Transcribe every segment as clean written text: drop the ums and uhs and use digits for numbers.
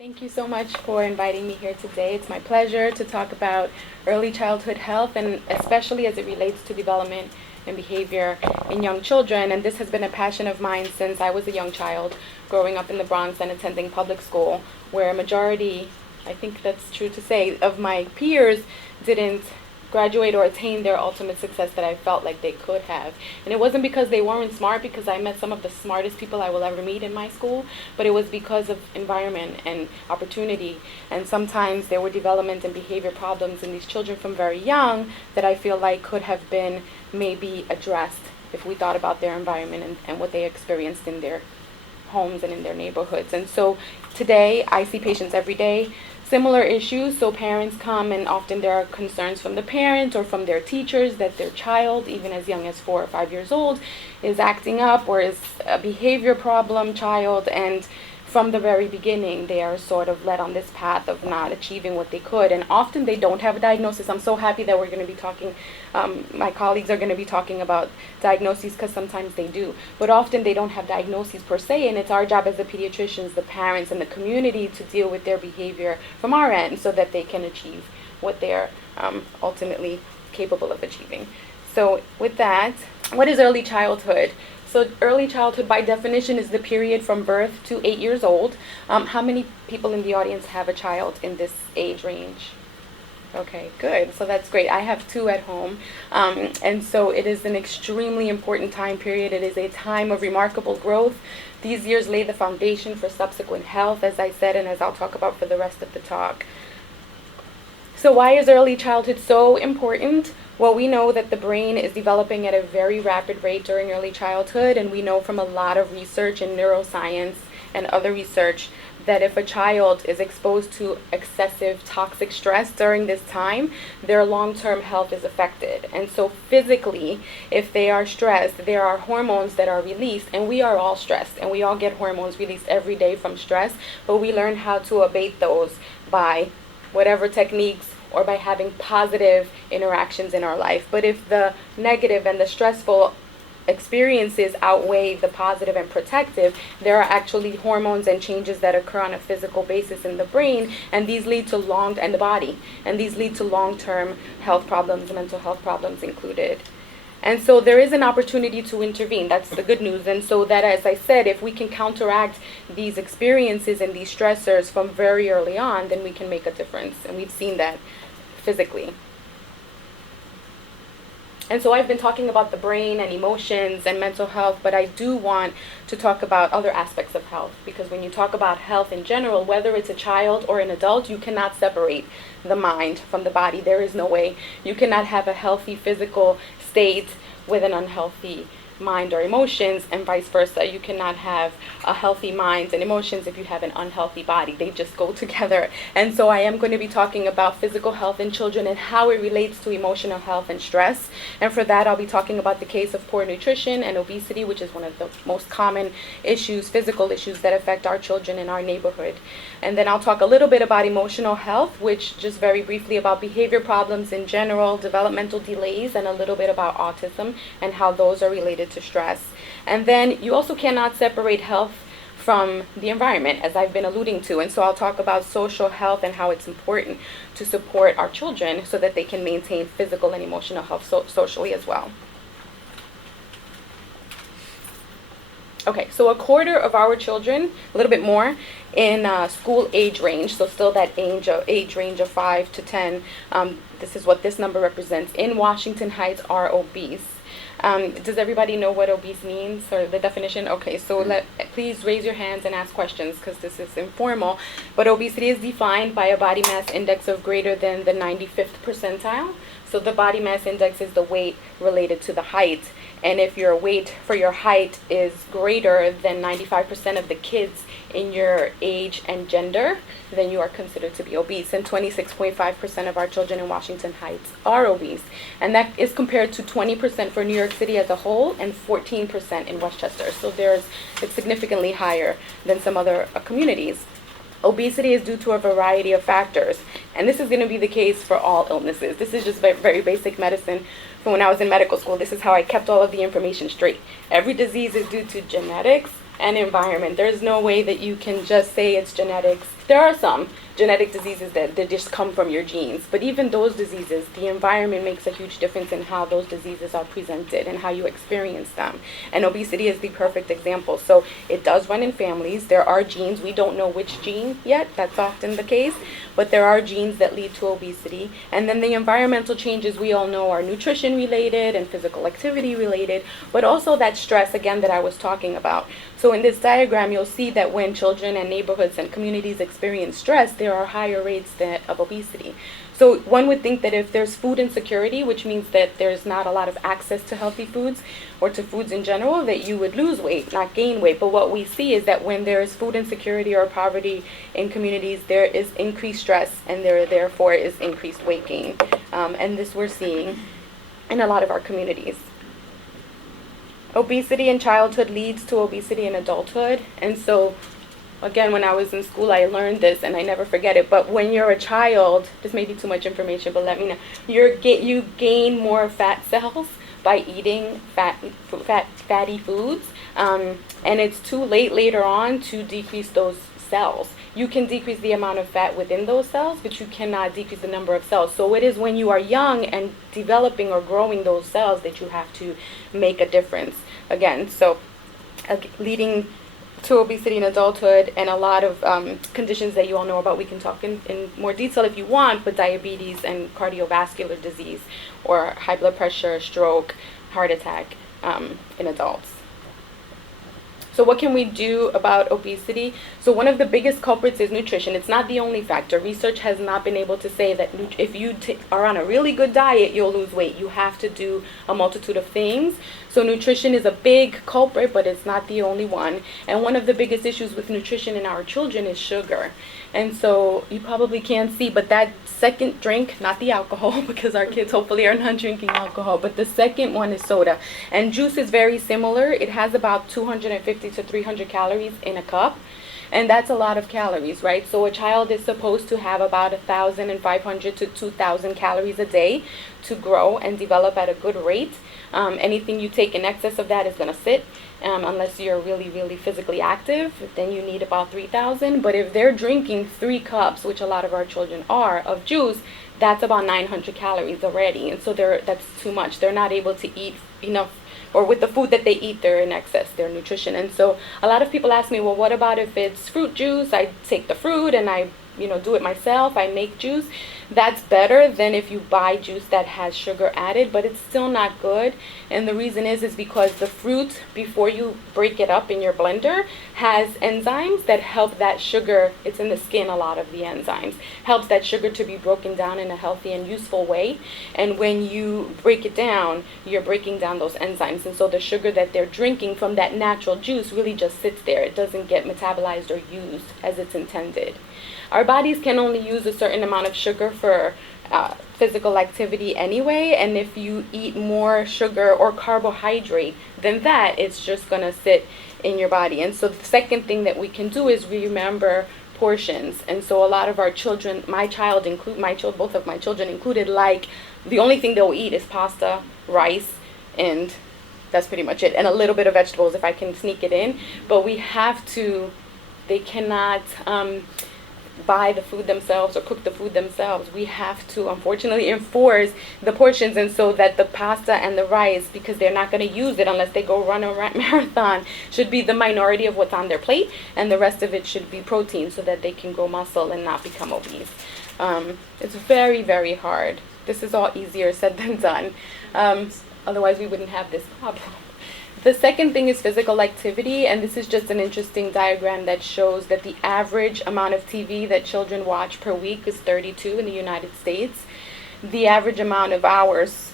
Thank you so much for inviting me here today. It's my pleasure to talk about early childhood health, and especially as it relates to development and behavior in young children. And this has been a passion of mine since I was a young child, growing up in the Bronx and attending public school, where a majority, I think that's true to say, of my peers didn't graduate or attain their ultimate success that I felt like they could have. And it wasn't because they weren't smart, because I met some of the smartest people I will ever meet in my school, but it was because of environment and opportunity. And sometimes there were development and behavior problems in these children from very young that I feel like could have been maybe addressed if we thought about their environment and what they experienced in their homes and in their neighborhoods. And so today I see patients every day, similar issues. So parents come, and often there are concerns from the parents or from their teachers that their child, even as young as 4 or 5 years old, is acting up or is a behavior problem child. And from the very beginning, they are sort of led on this path of not achieving what they could. And often they don't have a diagnosis. I'm so happy that we're going to be talking, my colleagues are going to be talking about diagnoses, because sometimes they do. But often they don't have diagnoses per se, and it's our job as the pediatricians, the parents, and the community to deal with their behavior from our end so that they can achieve what they're ultimately capable of achieving. So with that, what is early childhood? So early childhood, by definition, is the period from birth to 8 years old. How many people in the audience have a child in this age range? Okay, good. So that's great. I have 2 at home. And so it is an extremely important time period. It is a time of remarkable growth. These years lay the foundation for subsequent health, as I said, and as I'll talk about for the rest of the talk. So why is early childhood so important? Well, we know that the brain is developing at a very rapid rate during early childhood, and we know from a lot of research in neuroscience and other research that if a child is exposed to excessive toxic stress during this time, their long-term health is affected. And so physically, if they are stressed, there are hormones that are released, and we are all stressed, and we all get hormones released every day from stress, but we learn how to abate those by whatever techniques or by having positive interactions in our life. But if the negative and the stressful experiences outweigh the positive and protective, there are actually hormones and changes that occur on a physical basis in the brain, and these lead to and the body, and these lead to long-term health problems, mental health problems included. And so there is an opportunity to intervene. That's the good news. And so that, as I said, if we can counteract these experiences and these stressors from very early on, then we can make a difference. And we've seen that physically. And so I've been talking about the brain and emotions and mental health, but I do want to talk about other aspects of health, because when you talk about health in general, whether it's a child or an adult, you cannot separate the mind from the body. There is no way. You cannot have a healthy physical state with an unhealthy mind or emotions, and vice versa. You cannot have a healthy mind and emotions if you have an unhealthy body. They just go together. And so I am going to be talking about physical health in children and how it relates to emotional health and stress. And for that, I'll be talking about the case of poor nutrition and obesity, which is one of the most common issues, physical issues that affect our children in our neighborhood. And then I'll talk a little bit about emotional health, which just very briefly about behavior problems in general, developmental delays, and a little bit about autism and how those are related to stress. And then you also cannot separate health from the environment, as I've been alluding to. And so I'll talk about social health and how it's important to support our children so that they can maintain physical and emotional health socially as well. Okay, so a quarter of our children, a little bit more, in school age range, so still that age range of 5 to 10, this is what this number represents, in Washington Heights are obese. Does everybody know what obese means, or the definition? Okay, so please raise your hands and ask questions, because this is informal. But obesity is defined by a body mass index of greater than the 95th percentile. So the body mass index is the weight related to the height. And if your weight for your height is greater than 95% of the kids in your age and gender, then you are considered to be obese. And 26.5% of our children in Washington Heights are obese. And that is compared to 20% for New York City as a whole and 14% in Westchester. So it's significantly higher than some other communities. Obesity is due to a variety of factors, and this is going to be the case for all illnesses. This is just very basic medicine from when I was in medical school. This is how I kept all of the information straight. Every disease is due to genetics and environment. There's no way that you can just say it's genetics There are some genetic diseases that just come from your genes, but even those diseases, the environment makes a huge difference in how those diseases are presented and how you experience them. And obesity is the perfect example. So it does run in families. There are genes. We don't know which gene yet. That's often the case. But there are genes that lead to obesity. And then the environmental changes we all know are nutrition related and physical activity related, but also that stress, again, that I was talking about. So in this diagram, you'll see that when children and neighborhoods and communities experience stress, there are higher rates of obesity. So one would think that if there's food insecurity, which means that there's not a lot of access to healthy foods or to foods in general, that you would lose weight, not gain weight. But what we see is that when there is food insecurity or poverty in communities, there is increased stress and there therefore is increased weight gain. And this we're seeing in a lot of our communities. Obesity in childhood leads to obesity in adulthood. And so again, when I was in school, I learned this, and I never forget it. But when you're a child, this may be too much information, but let me know. You gain more fat cells by eating fatty foods, and it's too late later on to decrease those cells. You can decrease the amount of fat within those cells, but you cannot decrease the number of cells. So it is when you are young and developing or growing those cells that you have to make a difference. Again, so leading to obesity in adulthood, and a lot of conditions that you all know about. We can talk in more detail if you want, but diabetes and cardiovascular disease, or high blood pressure, stroke, heart attack in adults. So what can we do about obesity? So one of the biggest culprits is nutrition. It's not the only factor. Research has not been able to say that if you are on a really good diet, you'll lose weight. You have to do a multitude of things. So nutrition is a big culprit, but it's not the only one. And one of the biggest issues with nutrition in our children is sugar. And so you probably can't see, but that second drink, not the alcohol, because our kids hopefully are not drinking alcohol, but the second one is soda. And juice is very similar. It has about 250 to 300 calories in a cup. And that's a lot of calories, right? So a child is supposed to have about 1,500 to 2,000 calories a day to grow and develop at a good rate. Anything you take in excess of that is going to sit. Unless you're really, really physically active, then you need about 3,000. But if they're drinking 3 cups, which a lot of our children are, of juice, that's about 900 calories already. And so that's too much. They're not able to eat enough, or with the food that they eat, they're in excess, their nutrition. And so a lot of people ask me, well, what about if it's fruit juice? I take the fruit and I do it myself. I make juice. That's better than if you buy juice that has sugar added, but it's still not good. And the reason is because the fruit, before you break it up in your blender, has enzymes that help that sugar, it's in the skin, a lot of the enzymes, helps that sugar to be broken down in a healthy and useful way. And when you break it down, you're breaking down those enzymes. And so the sugar that they're drinking from that natural juice really just sits there. It doesn't get metabolized or used as it's intended. Our bodies can only use a certain amount of sugar for physical activity anyway, and if you eat more sugar or carbohydrate than that, it's just going to sit in your body. And so the second thing that we can do is remember portions. And so a lot of our children, both of my children included, like the only thing they'll eat is pasta, rice, and that's pretty much it, and a little bit of vegetables if I can sneak it in. But they cannot buy the food themselves or cook the food themselves. We have to, unfortunately, enforce the portions, and so that the pasta and the rice, because they're not going to use it unless they go run a marathon, should be the minority of what's on their plate, and the rest of it should be protein so that they can grow muscle and not become obese. It's very, very hard. This is all easier said than done. Otherwise, we wouldn't have this problem. The second thing is physical activity, and this is just an interesting diagram that shows that the average amount of TV that children watch per week is 32 in the United States. The average amount of hours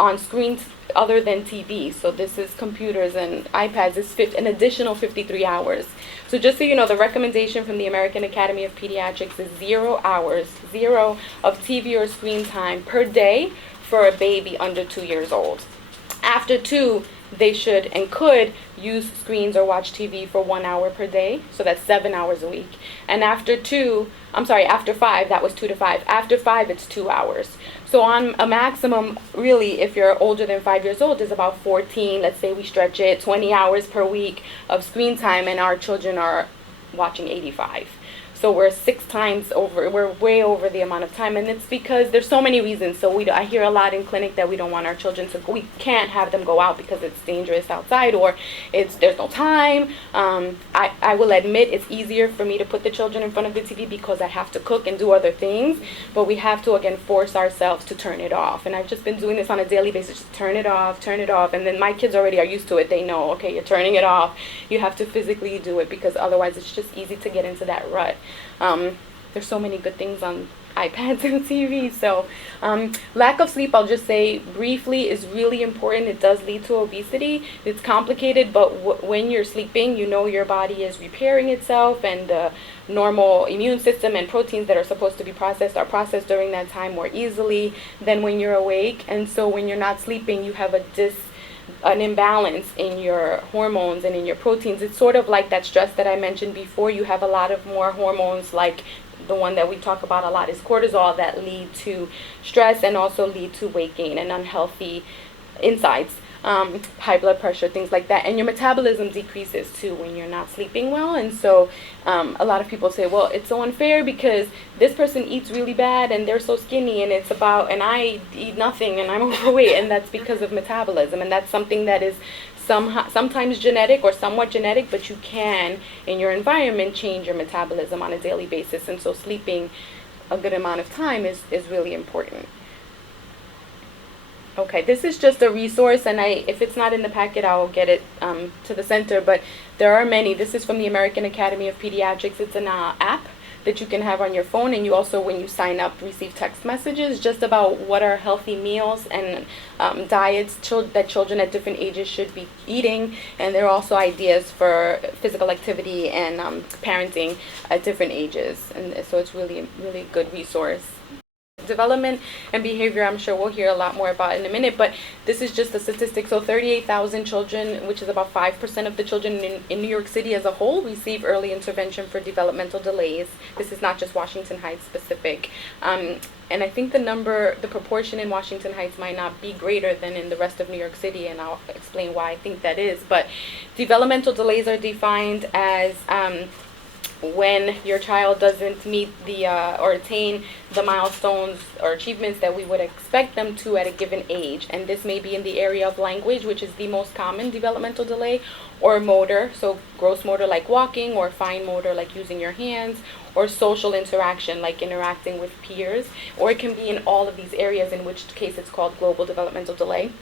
on screens other than TV, so this is computers and iPads, is an additional 53 hours. So just so you know, the recommendation from the American Academy of Pediatrics is 0 hours, 0 of TV or screen time per day for a baby under 2 years old. After 2, they should and could use screens or watch TV for 1 hour per day, so that's 7 hours a week. And after 5, that was 2 to 5. After 5, it's 2 hours. So on a maximum, really, if you're older than 5 years old, is about 14, let's say we stretch it, 20 hours per week of screen time, and our children are watching 85. So we're 6 times over, we're way over the amount of time. And it's because there's so many reasons. So I hear a lot in clinic that we don't want our children to, we can't have them go out because it's dangerous outside, or there's no time. I will admit it's easier for me to put the children in front of the TV because I have to cook and do other things. But we have to, again, force ourselves to turn it off. And I've just been doing this on a daily basis. Just turn it off, turn it off. And then my kids already are used to it. They know, okay, you're turning it off. You have to physically do it because otherwise it's just easy to get into that rut. There's so many good things on iPads and TV. So lack of sleep, I'll just say briefly, is really important. It does lead to obesity. It's complicated, but when you're sleeping, you know your body is repairing itself, and the normal immune system and proteins that are supposed to be processed are processed during that time more easily than when you're awake. And so when you're not sleeping, you have an imbalance in your hormones and in your proteins. It's sort of like that stress that I mentioned before. You have a lot of more hormones, like the one that we talk about a lot is cortisol, that lead to stress and also lead to weight gain and unhealthy insides, high blood pressure, things like that. And your metabolism decreases too when you're not sleeping well. And so a lot of people say, well, it's so unfair because this person eats really bad and they're so skinny, and I eat nothing and I'm overweight, and that's because of metabolism. And that's something that is sometimes genetic or somewhat genetic, but you can, in your environment, change your metabolism on a daily basis. And so sleeping a good amount of time is really important. Okay, this is just a resource, and if it's not in the packet, I'll get it to the center, but there are many. This is from the American Academy of Pediatrics. It's an app that you can have on your phone, and you also, when you sign up, receive text messages just about what are healthy meals and diets that children at different ages should be eating. And there are also ideas for physical activity and parenting at different ages, and so it's really a good resource. Development and behavior, I'm sure we'll hear a lot more about in a minute, but this is just a statistic. So 38,000 children, which is about 5% of the children in New York City as a whole, receive early intervention for developmental delays. This is not just Washington Heights specific. And I think the proportion in Washington Heights might not be greater than in the rest of New York City, and I'll explain why I think that is. But developmental delays are defined as when your child doesn't meet or attain the milestones or achievements that we would expect them to at a given age. And this may be in the area of language, which is the most common developmental delay, or motor, so gross motor like walking, or fine motor like using your hands, or social interaction like interacting with peers, or it can be in all of these areas, in which case it's called global developmental delay.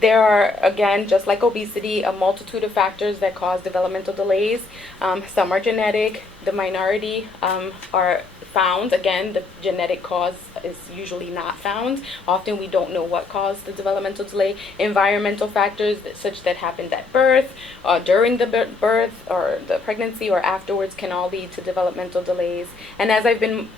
There are, again, just like obesity, a multitude of factors that cause developmental delays. Some are genetic. The minority are found. Again, the genetic cause is usually not found. Often we don't know what caused the developmental delay. Environmental factors such that happened at birth, during the birth, or the pregnancy, or afterwards, can all lead to developmental delays. And as I've been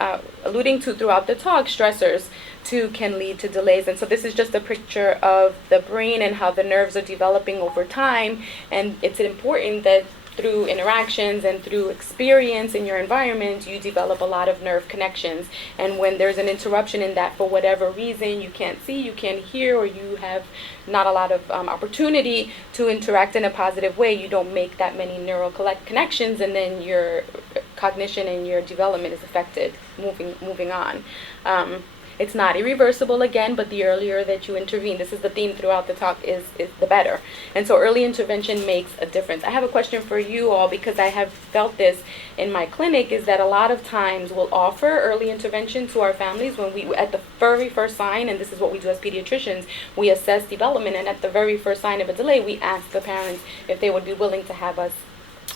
alluding to throughout the talk, stressors too can lead to delays. And so this is just a picture of the brain and how the nerves are developing over time. And it's important that through interactions and through experience in your environment, you develop a lot of nerve connections. And when there's an interruption in that, for whatever reason, you can't see, you can't hear, or you have not a lot of opportunity to interact in a positive way, you don't make that many neural connections, and then your cognition and your development is affected moving on. It's not irreversible, again, but the earlier that you intervene, this is the theme throughout the talk, is the better. And so early intervention makes a difference. I have a question for you all, because I have felt this in my clinic, is that a lot of times we'll offer early intervention to our families when we, at the very first sign, and this is what we do as pediatricians, we assess development, and at the very first sign of a delay, we ask the parents if they would be willing to have us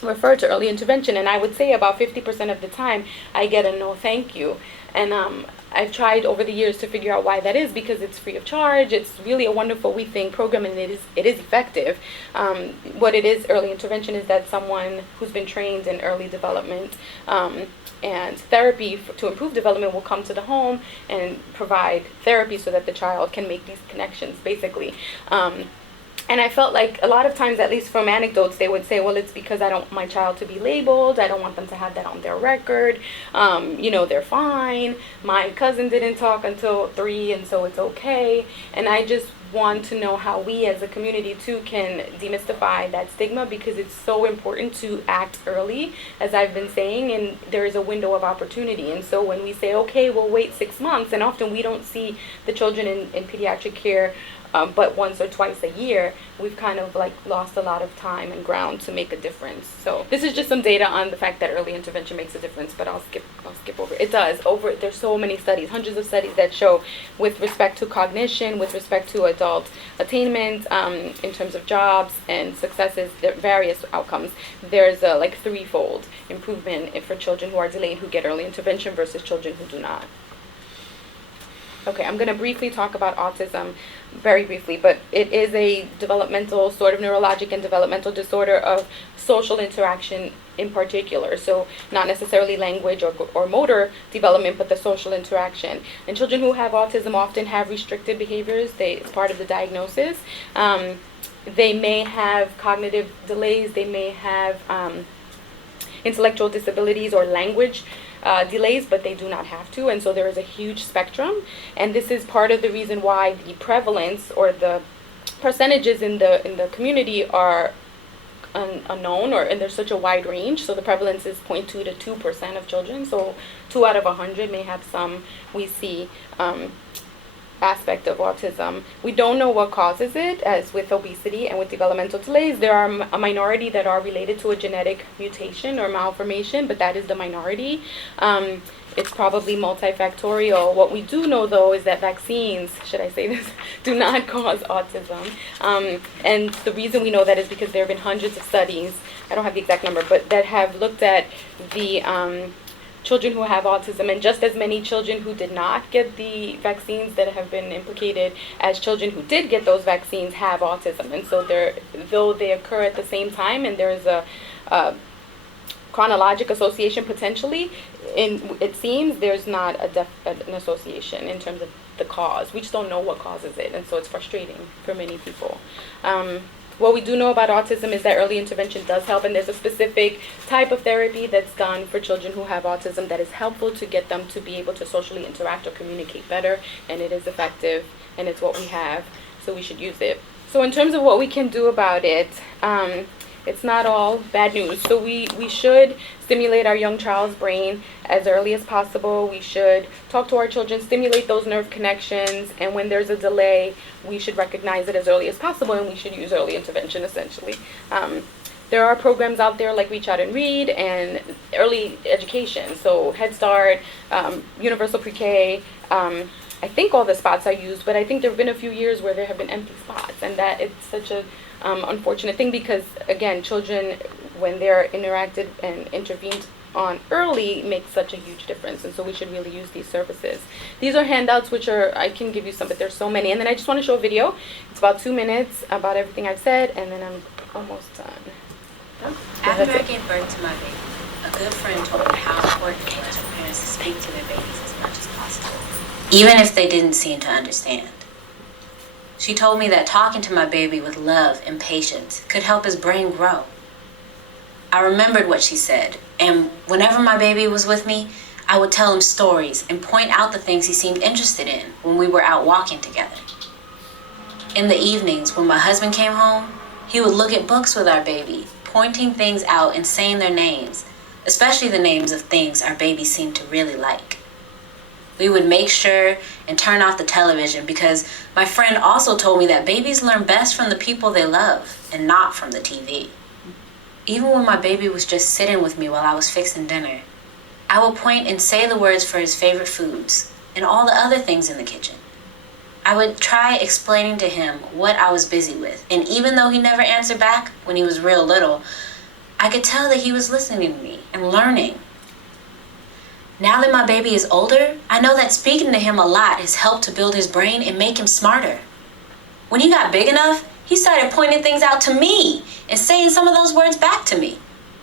refer to early intervention. And I would say about 50% of the time I get a no thank you. And I've tried over the years to figure out why that is, because it's free of charge. It's really a wonderful, we think, program, and it is effective. What it is, early intervention, is that someone who's been trained in early development and therapy to improve development will come to the home and provide therapy so that the child can make these connections, basically. And I felt like a lot of times, at least from anecdotes, they would say, well, it's because I don't want my child to be labeled. I don't want them to have that on their record. They're fine. My cousin didn't talk until 3, and so it's okay. And I just want to know how we as a community too can demystify that stigma, because it's so important to act early, as I've been saying, and there is a window of opportunity. And so when we say, okay, we'll wait 6 months, and often we don't see the children in pediatric care but once or twice a year, we've kind of like lost a lot of time and ground to make a difference. So this is just some data on the fact that early intervention makes a difference, but I'll skip over. It does. There's so many studies, hundreds of studies that show, with respect to cognition, with respect to adult attainment, in terms of jobs and successes, various outcomes, there's a like threefold improvement for children who are delayed who get early intervention versus children who do not. Okay, I'm going to briefly talk about autism, very briefly, but it is a developmental, sort of neurologic and developmental disorder of social interaction in particular. So not necessarily language or motor development, but the social interaction. And children who have autism often have restricted behaviors. It's part of the diagnosis. They may have cognitive delays. They may have intellectual disabilities or language delays, but they do not have to. And so there is a huge spectrum, and this is part of the reason why the prevalence or the percentages in the community are unknown, and there's such a wide range. So the prevalence is 0.2 to 2% of children, so 2 out of 100 may have some, we see, aspect of autism. We don't know what causes it, as with obesity and with developmental delays. There are a minority that are related to a genetic mutation or malformation, but that is the minority. It's probably multifactorial. What we do know, though, is that vaccines, should I say this, do not cause autism. And the reason we know that is because there have been hundreds of studies, I don't have the exact number, but that have looked at the children who have autism, and just as many children who did not get the vaccines that have been implicated as children who did get those vaccines have autism. And so though they occur at the same time, and there is a chronologic association potentially, it seems there's not an association in terms of the cause. We just don't know what causes it, and so it's frustrating for many people. What we do know about autism is that early intervention does help, and there's a specific type of therapy that's done for children who have autism that is helpful to get them to be able to socially interact or communicate better, and it is effective, and it's what we have, so we should use it. So in terms of what we can do about it, it's not all bad news. So we should stimulate our young child's brain as early as possible. We should talk to our children, stimulate those nerve connections, and when there's a delay, we should recognize it as early as possible, and we should use early intervention, essentially. There are programs out there like Reach Out and Read and early education, so Head Start, Universal Pre-K. I think all the spots are used, but I think there have been a few years where there have been empty spots, and that it's such a unfortunate thing, because again, children, when they're interacted and intervened on early, makes such a huge difference, and so we should really use these services. These are handouts, which I can give you some, but there's so many. And then I just want to show a video. It's about 2 minutes about everything I've said, and then I'm almost done. After I gave birth to my baby, a good friend told me how important it is for parents to speak to their babies as much as possible, even if they didn't seem to understand. She told me that talking to my baby with love and patience could help his brain grow. I remembered what she said, and whenever my baby was with me, I would tell him stories and point out the things he seemed interested in when we were out walking together. In the evenings, when my husband came home, he would look at books with our baby, pointing things out and saying their names, especially the names of things our baby seemed to really like. We would make sure and turn off the television, because my friend also told me that babies learn best from the people they love and not from the TV. Even when my baby was just sitting with me while I was fixing dinner, I would point and say the words for his favorite foods and all the other things in the kitchen. I would try explaining to him what I was busy with, and even though he never answered back when he was real little, I could tell that he was listening to me and learning. Now that my baby is older, I know that speaking to him a lot has helped to build his brain and make him smarter. When he got big enough, he started pointing things out to me and saying some of those words back to me.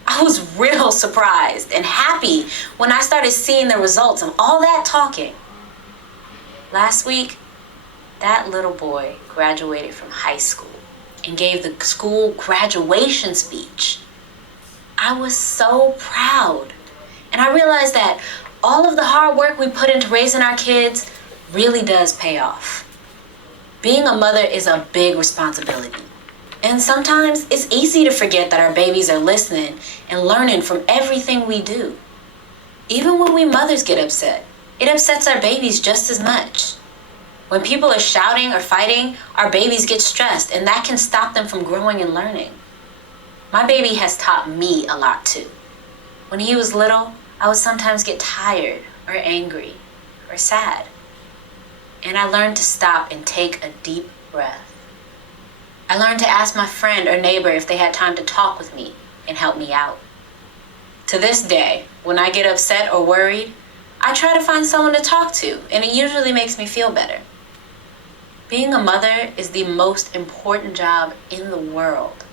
I was real surprised and happy when I started seeing the results of all that talking. Last week, that little boy graduated from high school and gave the school graduation speech. I was so proud, and I realized that all of the hard work we put into raising our kids really does pay off. Being a mother is a big responsibility. And sometimes it's easy to forget that our babies are listening and learning from everything we do. Even when we mothers get upset, it upsets our babies just as much. When people are shouting or fighting, our babies get stressed, and that can stop them from growing and learning. My baby has taught me a lot too. When he was little, I would sometimes get tired or angry or sad. And I learned to stop and take a deep breath. I learned to ask my friend or neighbor if they had time to talk with me and help me out. To this day, when I get upset or worried, I try to find someone to talk to, and it usually makes me feel better. Being a mother is the most important job in the world.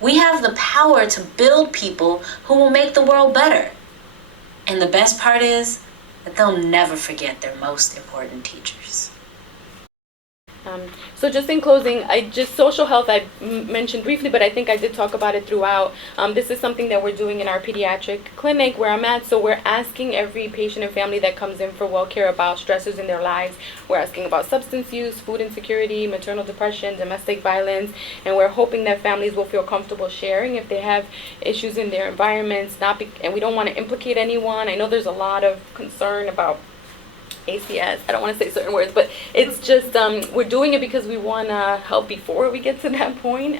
We have the power to build people who will make the world better. And the best part is that they'll never forget their most important teachers. So just in closing, social health I mentioned briefly, but I think I did talk about it throughout. This is something that we're doing in our pediatric clinic where I'm at. So we're asking every patient and family that comes in for well care about stressors in their lives. We're asking about substance use, food insecurity, maternal depression, domestic violence, and we're hoping that families will feel comfortable sharing if they have issues in their environments. And we don't want to implicate anyone. I know there's a lot of concern about ACS. I don't want to say certain words, but it's just we're doing it because we want to help before we get to that point.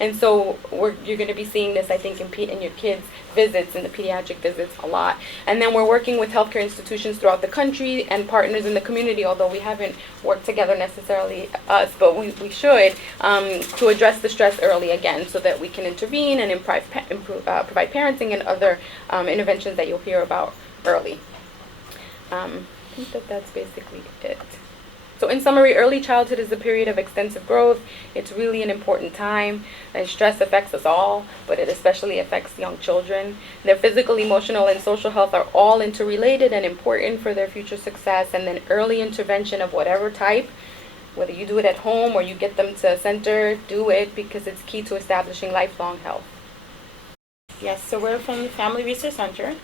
And so you're going to be seeing this, I think, in your kids' visits, in the pediatric visits a lot. And then we're working with healthcare institutions throughout the country and partners in the community, although we haven't worked together necessarily us, but we should, to address the stress early again so that we can intervene and provide parenting and other interventions that you'll hear about early. I think that's basically it. So in summary, early childhood is a period of extensive growth. It's really an important time. And stress affects us all, but it especially affects young children. Their physical, emotional, and social health are all interrelated and important for their future success. And then early intervention of whatever type, whether you do it at home or you get them to a center, do it because it's key to establishing lifelong health. Yes, so we're from the Family Research Center.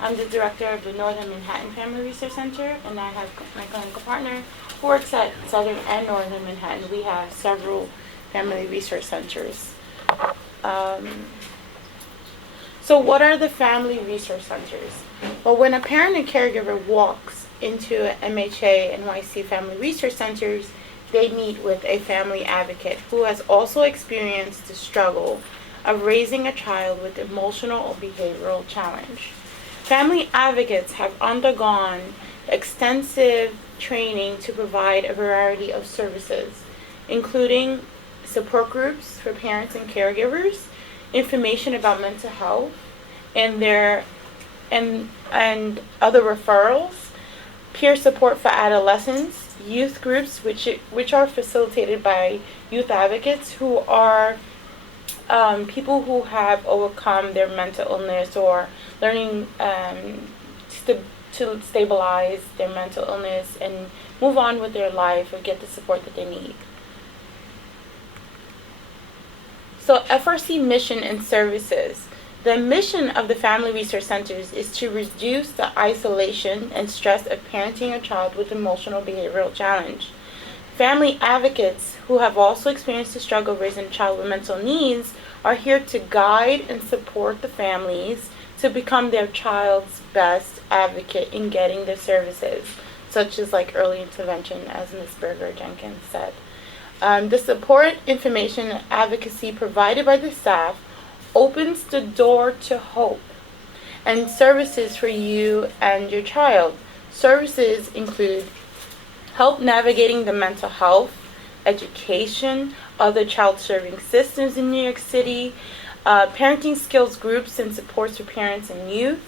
I'm the director of the Northern Manhattan Family Research Center, and I have my clinical partner who works at Southern and Northern Manhattan. We have several family research centers. So what are the family research centers? Well, when a parent and caregiver walks into an MHA NYC Family Research Centers, they meet with a family advocate who has also experienced the struggle of raising a child with emotional or behavioral challenge. Family advocates have undergone extensive training to provide a variety of services, including support groups for parents and caregivers, information about mental health, and other referrals, peer support for adolescents, youth groups which are facilitated by youth advocates who are people who have overcome their mental illness or learning to stabilize their mental illness and move on with their life or get the support that they need. So FRC Mission and Services. The mission of the Family Research Centers is to reduce the isolation and stress of parenting a child with emotional behavioral challenge. Family advocates who have also experienced the struggle of raising a child with mental needs are here to guide and support the families to become their child's best advocate in getting their services, such as like early intervention, as Ms. Berger-Jenkins said. The support, information, and advocacy provided by the staff opens the door to hope and services for you and your child. Services include help navigating the mental health, education, other child serving systems in New York City, parenting skills groups and supports for parents and youth,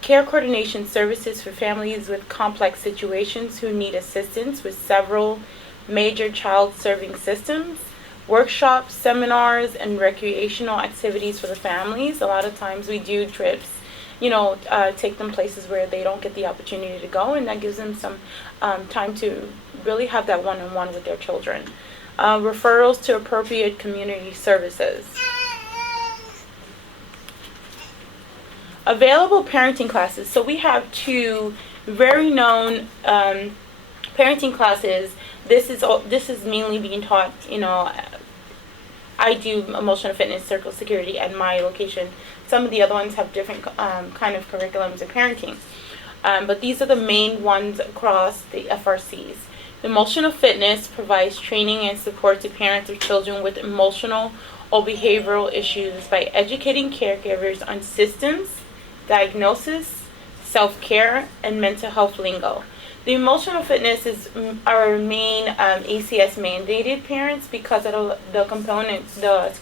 care coordination services for families with complex situations who need assistance with several major child serving systems, workshops, seminars, and recreational activities for the families. A lot of times we do trips, take them places where they don't get the opportunity to go, and that gives them some time to really have that one-on-one with their children. Referrals to appropriate community services. Available parenting classes. So we have two very known parenting classes This is mainly being taught, I do emotional fitness, circle security at my location. Some of the other ones have different kind of curriculums of parenting. But these are the main ones across the FRCs. Emotional fitness provides training and support to parents of children with emotional or behavioral issues by educating caregivers on systems, diagnosis, self-care, and mental health lingo. The emotional fitness is our main ACS mandated parents because of the components, the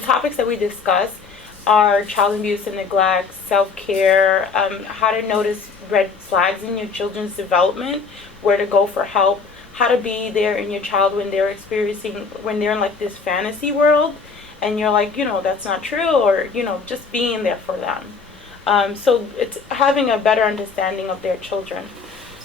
topics that we discuss are child abuse and neglect, self-care, how to notice red flags in your children's development, where to go for help, how to be there in your child when they're in like this fantasy world and you're like, that's not true, or, just being there for them. So it's having a better understanding of their children.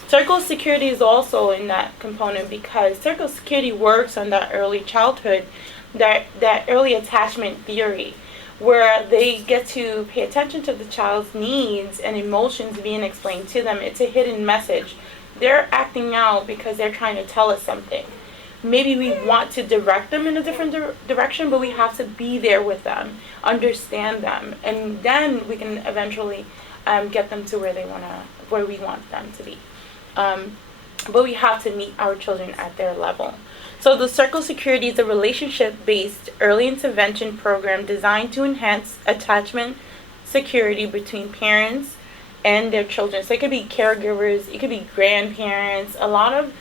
Circle security is also in that component because circle security works on that early childhood, that early attachment theory, where they get to pay attention to the child's needs and emotions being explained to them. It's a hidden message. They're acting out because they're trying to tell us something. Maybe we want to direct them in a different direction, but we have to be there with them, understand them, and then we can eventually get them to where we want them to be. But we have to meet our children at their level. So the Circle Security is a relationship-based early intervention program designed to enhance attachment security between parents and their children. So it could be caregivers, it could be grandparents, a lot of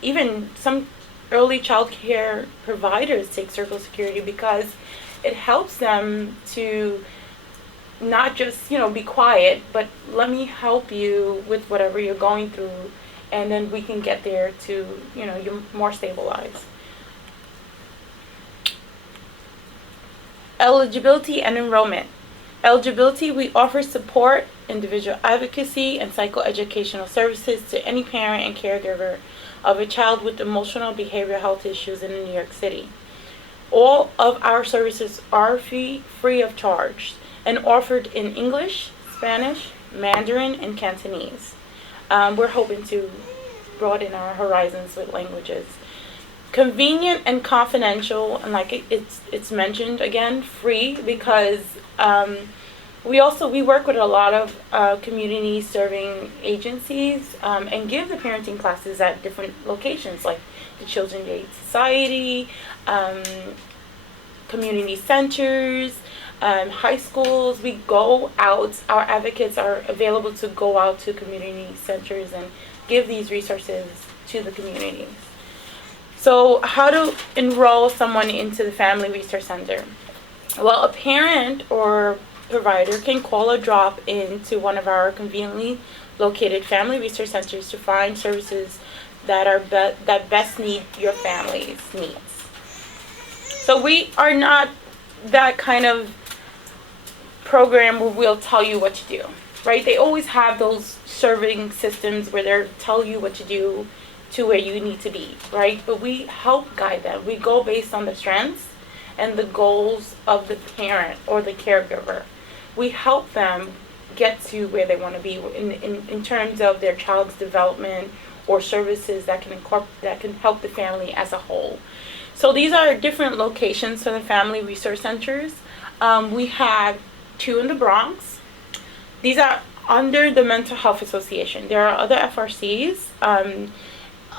even some early child care providers take Circle Security because it helps them to not just, be quiet, but let me help you with whatever you're going through, and then we can get there to, you're more stabilized. Eligibility and enrollment. Eligibility, we offer support, individual advocacy, and psychoeducational services to any parent and caregiver of a child with emotional behavioral health issues in New York City. All of our services are free of charge and offered in English, Spanish, Mandarin, and Cantonese. We're hoping to broaden our horizons with languages. Convenient and confidential, and like it's mentioned again, free, because we work with a lot of community serving agencies and give the parenting classes at different locations like the Children's Aid Society, community centers, high schools. We go out, our advocates are available to go out to community centers and give these resources to the communities. So how to enroll someone into the Family Resource Center? Well, a parent or provider can call or drop into one of our conveniently located Family Resource Centers to find services that best meet your family's needs. So we are not that kind of program where we'll tell you what to do, right? They always have those serving systems where they'll tell you what to do to where you need to be, right? But we help guide them. We go based on the strengths and the goals of the parent or the caregiver. We help them get to where they want to be in terms of their child's development or services that can help the family as a whole. So these are different locations for the Family Resource Centers. We have 2 in the Bronx. These are under the Mental Health Association. There are other FRCs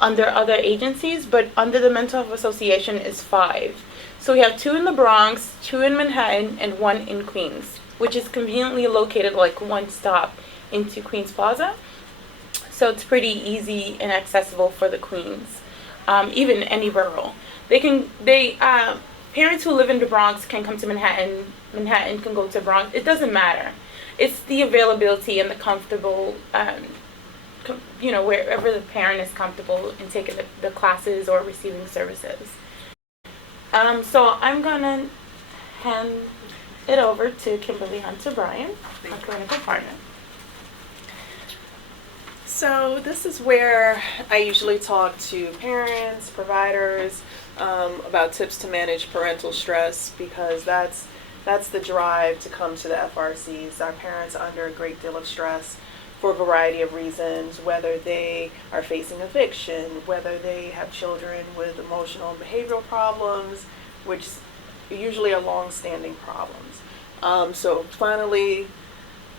under other agencies, but under the Mental Health Association is 5. So we have 2 in the Bronx, 2 in Manhattan, and 1 in Queens, which is conveniently located like one stop into Queens Plaza. So it's pretty easy and accessible for the Queens, even any borough. Parents who live in the Bronx can come to Manhattan. Manhattan can go to Bronx. It doesn't matter. It's the availability and the comfortable, wherever the parent is comfortable in taking the classes or receiving services. So I'm gonna hand it over to Kimberly Hunter Bryan, my clinical partner. So this is where I usually talk to parents, providers, about tips to manage parental stress, because that's the drive to come to the FRCs. Our parents are under a great deal of stress for a variety of reasons, whether they are facing eviction, whether they have children with emotional and behavioral problems, which usually are long-standing problems. So finally,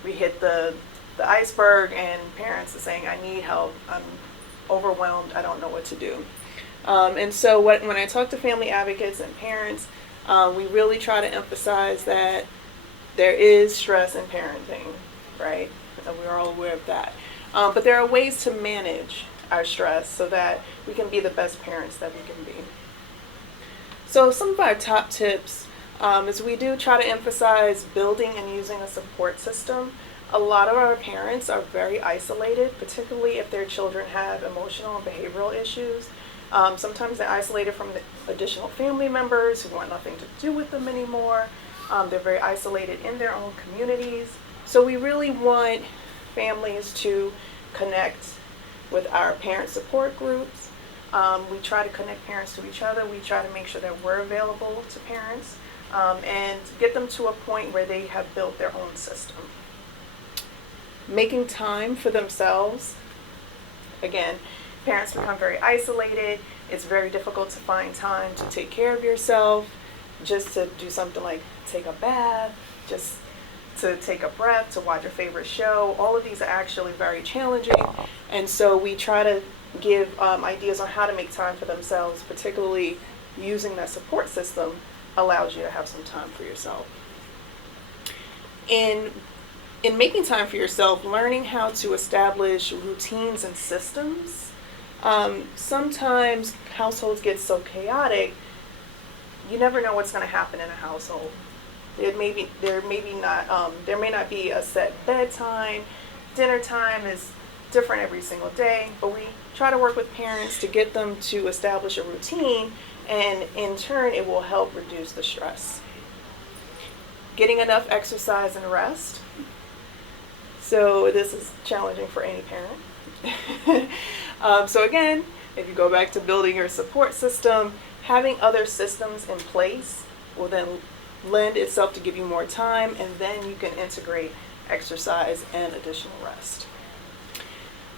we hit the iceberg, and parents are saying, I need help, I'm overwhelmed, I don't know what to do. And so when I talk to family advocates and parents, we really try to emphasize that there is stress in parenting, right? And we're all aware of that. But there are ways to manage our stress so that we can be the best parents that we can be. So some of our top tips is we do try to emphasize building and using a support system. A lot of our parents are very isolated, particularly if their children have emotional and behavioral issues. Sometimes they're isolated from the additional family members who want nothing to do with them anymore. They're very isolated in their own communities. So we really want families to connect with our parent support groups. We try to connect parents to each other. We try to make sure that we're available to parents and get them to a point where they have built their own system. Making time for themselves. Again, parents become very isolated. It's very difficult to find time to take care of yourself, just to do something like take a bath, just to take a breath, to watch your favorite show. All of these are actually very challenging. And so we try to give ideas on how to make time for themselves, particularly using that support system allows you to have some time for yourself. In making time for yourself, learning how to establish routines and systems. Sometimes households get so chaotic, you never know what's going to happen in a household. There may not be a set bedtime. Dinner time is different every single day, but we try to work with parents to get them to establish a routine, and in turn it will help reduce the stress. Getting enough exercise and rest. So this is challenging for any parent. So again, if you go back to building your support system, having other systems in place will then lend itself to give you more time, and then you can integrate exercise and additional rest.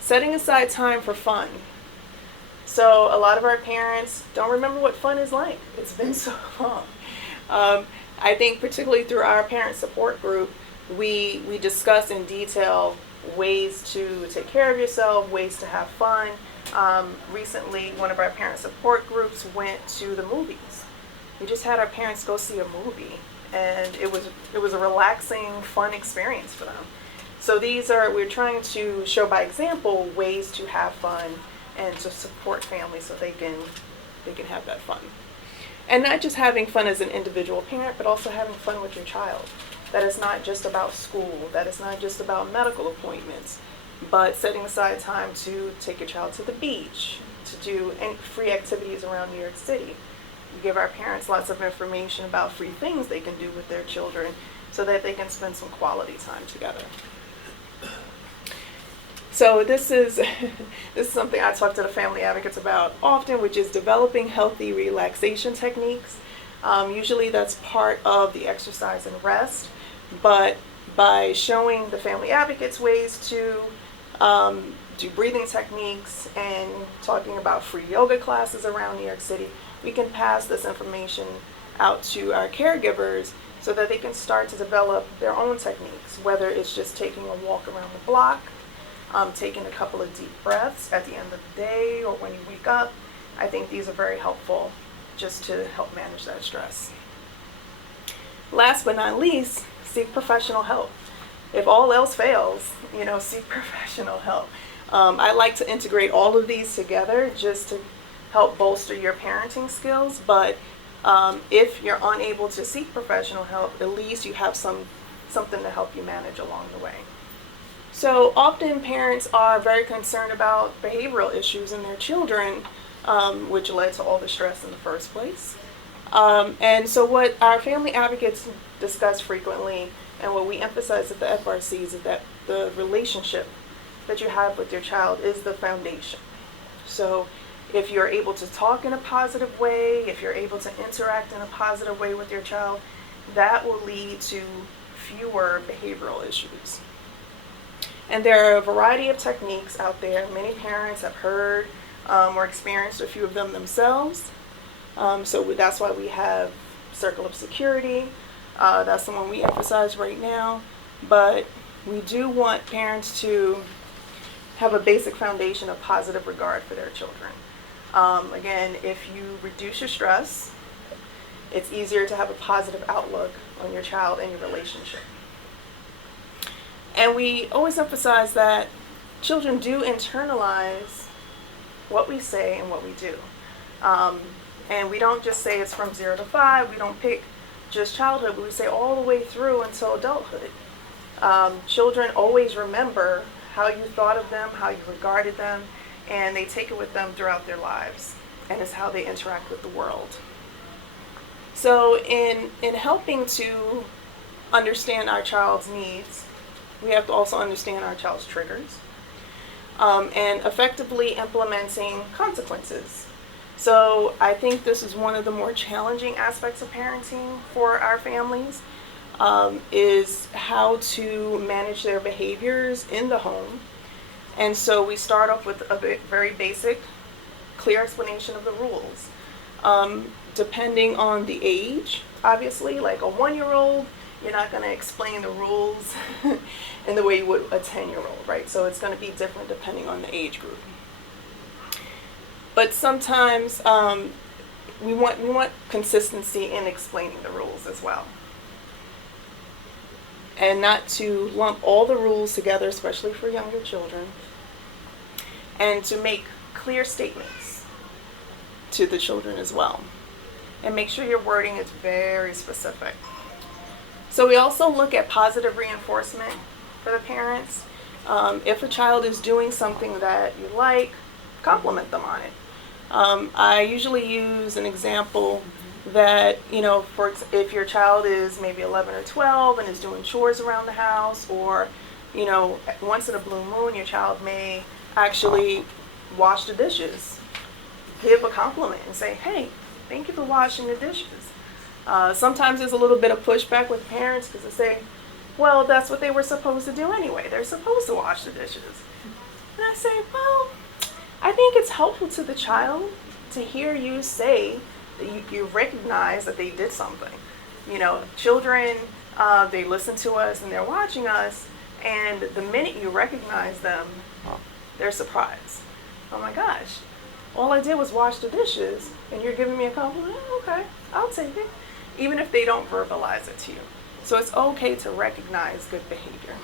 Setting aside time for fun. So a lot of our parents don't remember what fun is like. It's been so long. I think particularly through our parent support group, we discuss in detail ways to take care of yourself, ways to have fun. Recently, one of our parent support groups went to the movies. We just had our parents go see a movie, and it was a relaxing, fun experience for them. So we're trying to show by example ways to have fun and to support families so they can have that fun. And not just having fun as an individual parent, but also having fun with your child. That is not just about school, that is not just about medical appointments, but setting aside time to take your child to the beach, to do free activities around New York City. We give our parents lots of information about free things they can do with their children so that they can spend some quality time together. So this is something I talk to the family advocates about often, which is developing healthy relaxation techniques. Usually that's part of the exercise and rest, but by showing the family advocates ways to do breathing techniques and talking about free yoga classes around New York City, we can pass this information out to our caregivers so that they can start to develop their own techniques, whether it's just taking a walk around the block, taking a couple of deep breaths at the end of the day or when you wake up. I think these are very helpful just to help manage that stress. Last but not least, seek professional help. If all else fails, seek professional help. I like to integrate all of these together just to help bolster your parenting skills, but if you're unable to seek professional help, at least you have something to help you manage along the way. So often parents are very concerned about behavioral issues in their children, which led to all the stress in the first place. And so what our family advocates discuss frequently and what we emphasize at the FRCs is that the relationship that you have with your child is the foundation. So if you're able to talk in a positive way, if you're able to interact in a positive way with your child, that will lead to fewer behavioral issues. And there are a variety of techniques out there. Many parents have heard or experienced a few of them themselves. So that's why we have Circle of Security. That's the one we emphasize right now. But we do want parents to have a basic foundation of positive regard for their children. Again, if you reduce your stress, it's easier to have a positive outlook on your child and your relationship. And we always emphasize that children do internalize what we say and what we do. And we don't just say it's from 0 to 5. We don't pick just childhood, but we say all the way through until adulthood. Children always remember how you thought of them, how you regarded them, and they take it with them throughout their lives, and it's how they interact with the world. So in helping to understand our child's needs, we have to also understand our child's triggers, and effectively implementing consequences. So I think this is one of the more challenging aspects of parenting for our families, is how to manage their behaviors in the home. And so we start off with a very basic, clear explanation of the rules. Depending on the age, obviously, like a 1-year-old, you're not going to explain the rules in the way you would a 10-year-old, right? So it's going to be different depending on the age group. But sometimes we want consistency in explaining the rules as well. And not to lump all the rules together, especially for younger children, and to make clear statements to the children as well. And make sure your wording is very specific. So we also look at positive reinforcement for the parents. If a child is doing something that you like, compliment them on it. I usually use an example that, if your child is maybe 11 or 12 and is doing chores around the house, or, once in a blue moon, your child may actually wash the dishes. Give a compliment and say, hey, thank you for washing the dishes. Sometimes there's a little bit of pushback with parents because they say, well, that's what they were supposed to do anyway. They're supposed to wash the dishes. And I say, well, I think it's helpful to the child to hear you say that you recognize that they did something. Children, they listen to us and they're watching us, and the minute you recognize them, they're surprised. Oh my gosh, all I did was wash the dishes and you're giving me a compliment? Okay, I'll take it. Even if they don't verbalize it to you. So it's okay to recognize good behavior.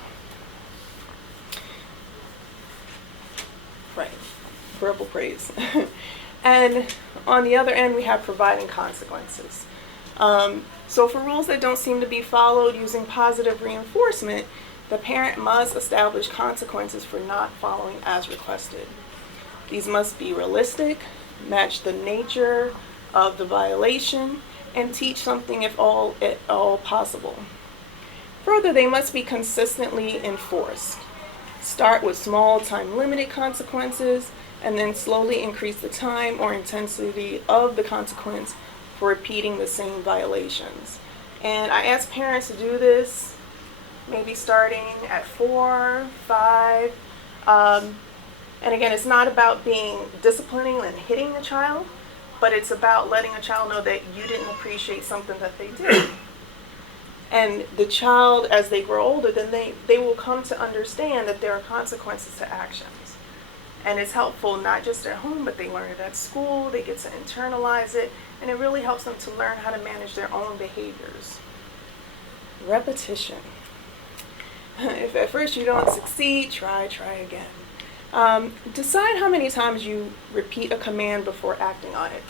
Right, verbal praise. And on the other end, we have providing consequences. So for rules that don't seem to be followed using positive reinforcement, the parent must establish consequences for not following as requested. These must be realistic, match the nature of the violation, and teach something if at all possible. Further, they must be consistently enforced. Start with small time-limited consequences, and then slowly increase the time or intensity of the consequence for repeating the same violations. And I ask parents to do this maybe starting at 4, 5. And again, it's not about being disciplining and hitting the child, but it's about letting a child know that you didn't appreciate something that they did. And the child, as they grow older, then they will come to understand that there are consequences to actions. And it's helpful not just at home, but they learn it at school, they get to internalize it, and it really helps them to learn how to manage their own behaviors. Repetition. If at first you don't succeed, try again. Decide how many times you repeat a command before acting on it.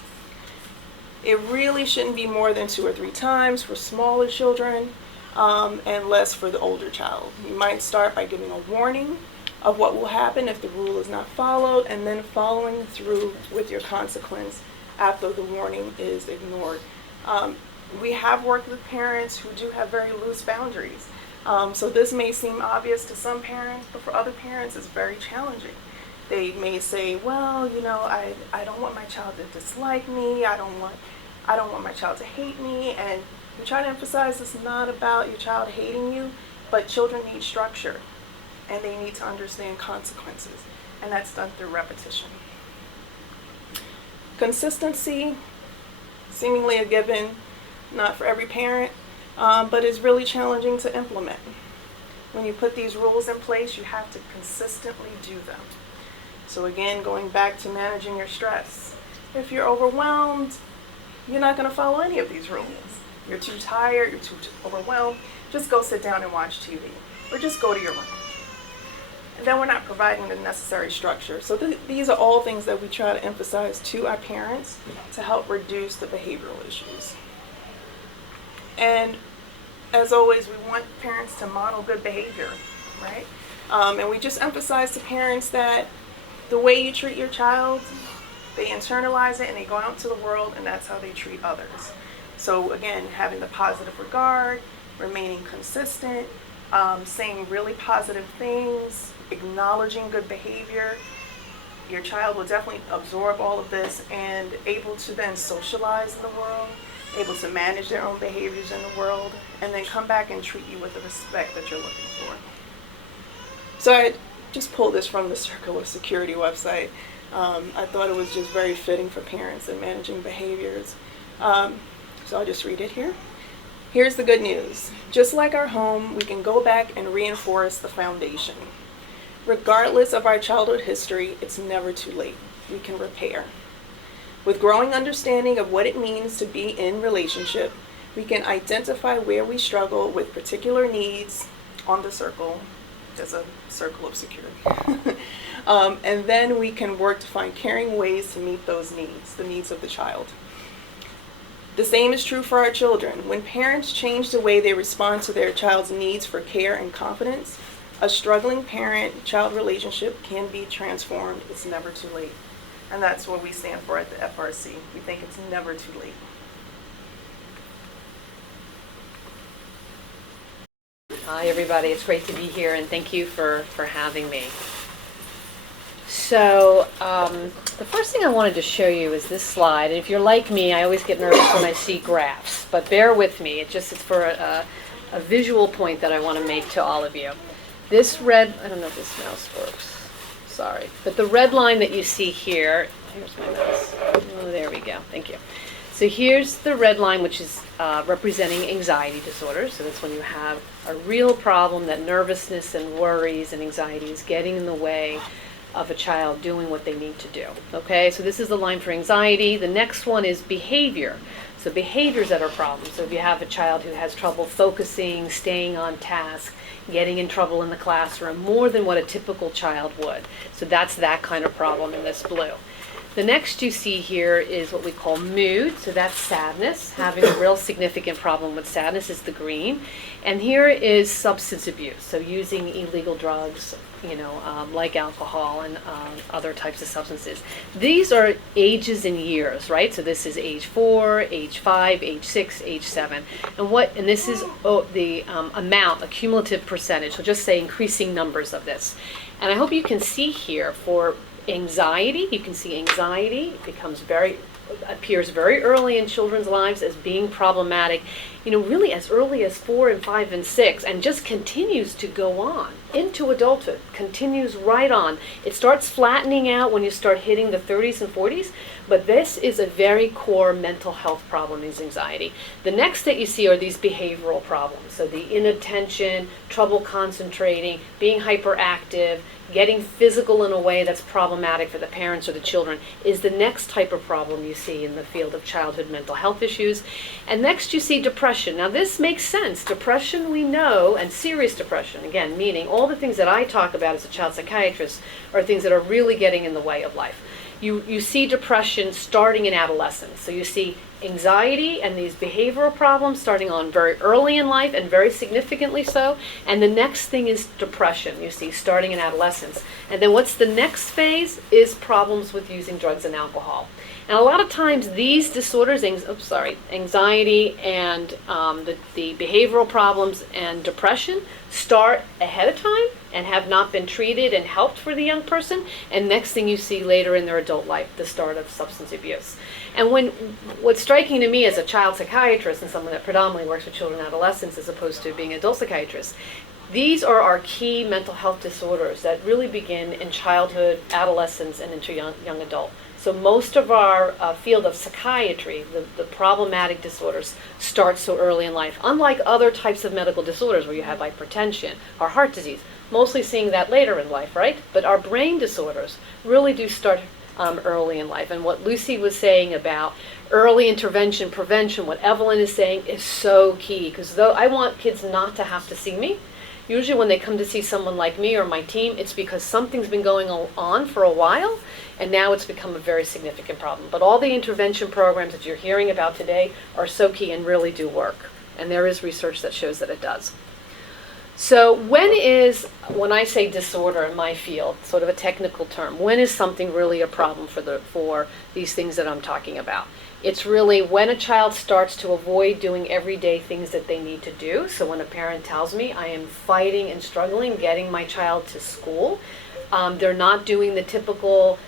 It really shouldn't be more than 2 or 3 times for smaller children, and less for the older child. You might start by giving a warning of what will happen if the rule is not followed, and then following through with your consequence after the warning is ignored. We have worked with parents who do have very loose boundaries. So this may seem obvious to some parents, but for other parents it's very challenging. They may say, well, I don't want my child to dislike me, I don't want my child to hate me, and we try to emphasize it's not about your child hating you, but children need structure. and they need to understand consequences. And that's done through repetition. Consistency, seemingly a given, not for every parent, but is really challenging to implement. When you put these rules in place, you have to consistently do them. So again, going back to managing your stress. If you're overwhelmed, you're not going to follow any of these rules. You're too tired, you're too overwhelmed, just go sit down and watch TV, or just go to your room. And then we're not providing the necessary structure. So these are all things that we try to emphasize to our parents to help reduce the behavioral issues. And as always, we want parents to model good behavior, right? And we just emphasize to parents that the way you treat your child, they internalize it and they go out into the world, and that's how they treat others. So again, having the positive regard, remaining consistent, saying really positive things, acknowledging good behavior. Your child will definitely absorb all of this and able to then socialize in the world, able to manage their own behaviors in the world, and then come back and treat you with the respect that you're looking for. So I just pulled this from the Circle of Security website. I thought it was just very fitting for parents in managing behaviors. So I'll just read it here. Here's the good news. Just like our home, we can go back and reinforce the foundation. Regardless of our childhood history, it's never too late. We can repair. With growing understanding of what it means to be in relationship, we can identify where we struggle with particular needs on the circle. There's a circle of security. And then we can work to find caring ways to meet those needs, the needs of the child. The same is true for our children. When parents change the way they respond to their child's needs for care and confidence, a struggling parent-child relationship can be transformed. It's never too late. And that's what we stand for at the FRC. We think it's never too late. Hi, everybody. It's great to be here, and thank you for having me. So the first thing I wanted to show you is this slide. And if you're like me, I always get nervous when I see graphs, but bear with me. It's for a visual point that I want to make to all of you. This red, I don't know if this mouse works, sorry, but the red line that you see here, here's my mouse. Oh, there we go. Thank you. So here's the red line, which is representing anxiety disorders. So that's when you have a real problem that nervousness and worries and anxiety is getting in the way of a child doing what they need to do. Okay, so this is the line for anxiety. The next one is behavior. So behaviors that are problems. So if you have a child who has trouble focusing, staying on task, getting in trouble in the classroom, more than what a typical child would. So that's that kind of problem in this blue. The next you see here is what we call mood. So that's sadness. Having a real significant problem with sadness is the green. And here is substance abuse. So using illegal drugs, like alcohol and other types of substances. These are ages and years, right? So this is age 4, age 5, age 6, age 7. And this is the amount, a cumulative percentage. So just say increasing numbers of this. And I hope you can see here for anxiety, you can see anxiety appears very early in children's lives as being problematic, really as early as 4 and 5 and 6, and just continues to go on into adulthood, continues right on. It starts flattening out when you start hitting the 30s and 40s, but this is a very core mental health problem, is anxiety. The next that you see are these behavioral problems. So the inattention, trouble concentrating, being hyperactive, getting physical in a way that's problematic for the parents or the children is the next type of problem you see in the field of childhood mental health issues. And next you see depression. Now this makes sense. Depression we know, and serious depression, again, meaning all the things that I talk about as a child psychiatrist are things that are really getting in the way of life. You see depression starting in adolescence. So you see anxiety and these behavioral problems starting on very early in life and very significantly so. And the next thing is depression, you see, starting in adolescence. And then what's the next phase is problems with using drugs and alcohol. And a lot of times these disorders, anxiety and the behavioral problems and depression start ahead of time and have not been treated and helped for the young person. And next thing you see later in their adult life, the start of substance abuse. And what's striking to me as a child psychiatrist and someone that predominantly works with children and adolescents as opposed to being an adult psychiatrist, These are our key mental health disorders that really begin in childhood, adolescence, and into young adult. So most of our field of psychiatry, the problematic disorders, start so early in life. Unlike other types of medical disorders where you have hypertension or heart disease, mostly seeing that later in life, right? But our brain disorders really do start early in life. And what Lucy was saying about early intervention, prevention, what Evelyn is saying is so key. Because though I want kids not to have to see me, usually when they come to see someone like me or my team, it's because something's been going on for a while, and now it's become a very significant problem. But all the intervention programs that you're hearing about today are so key and really do work. And there is research that shows that it does. So when I say disorder in my field, sort of a technical term, when is something really a problem for these things that I'm talking about? It's really when a child starts to avoid doing everyday things that they need to do. So when a parent tells me I am fighting and struggling getting my child to school, they're not doing the typical,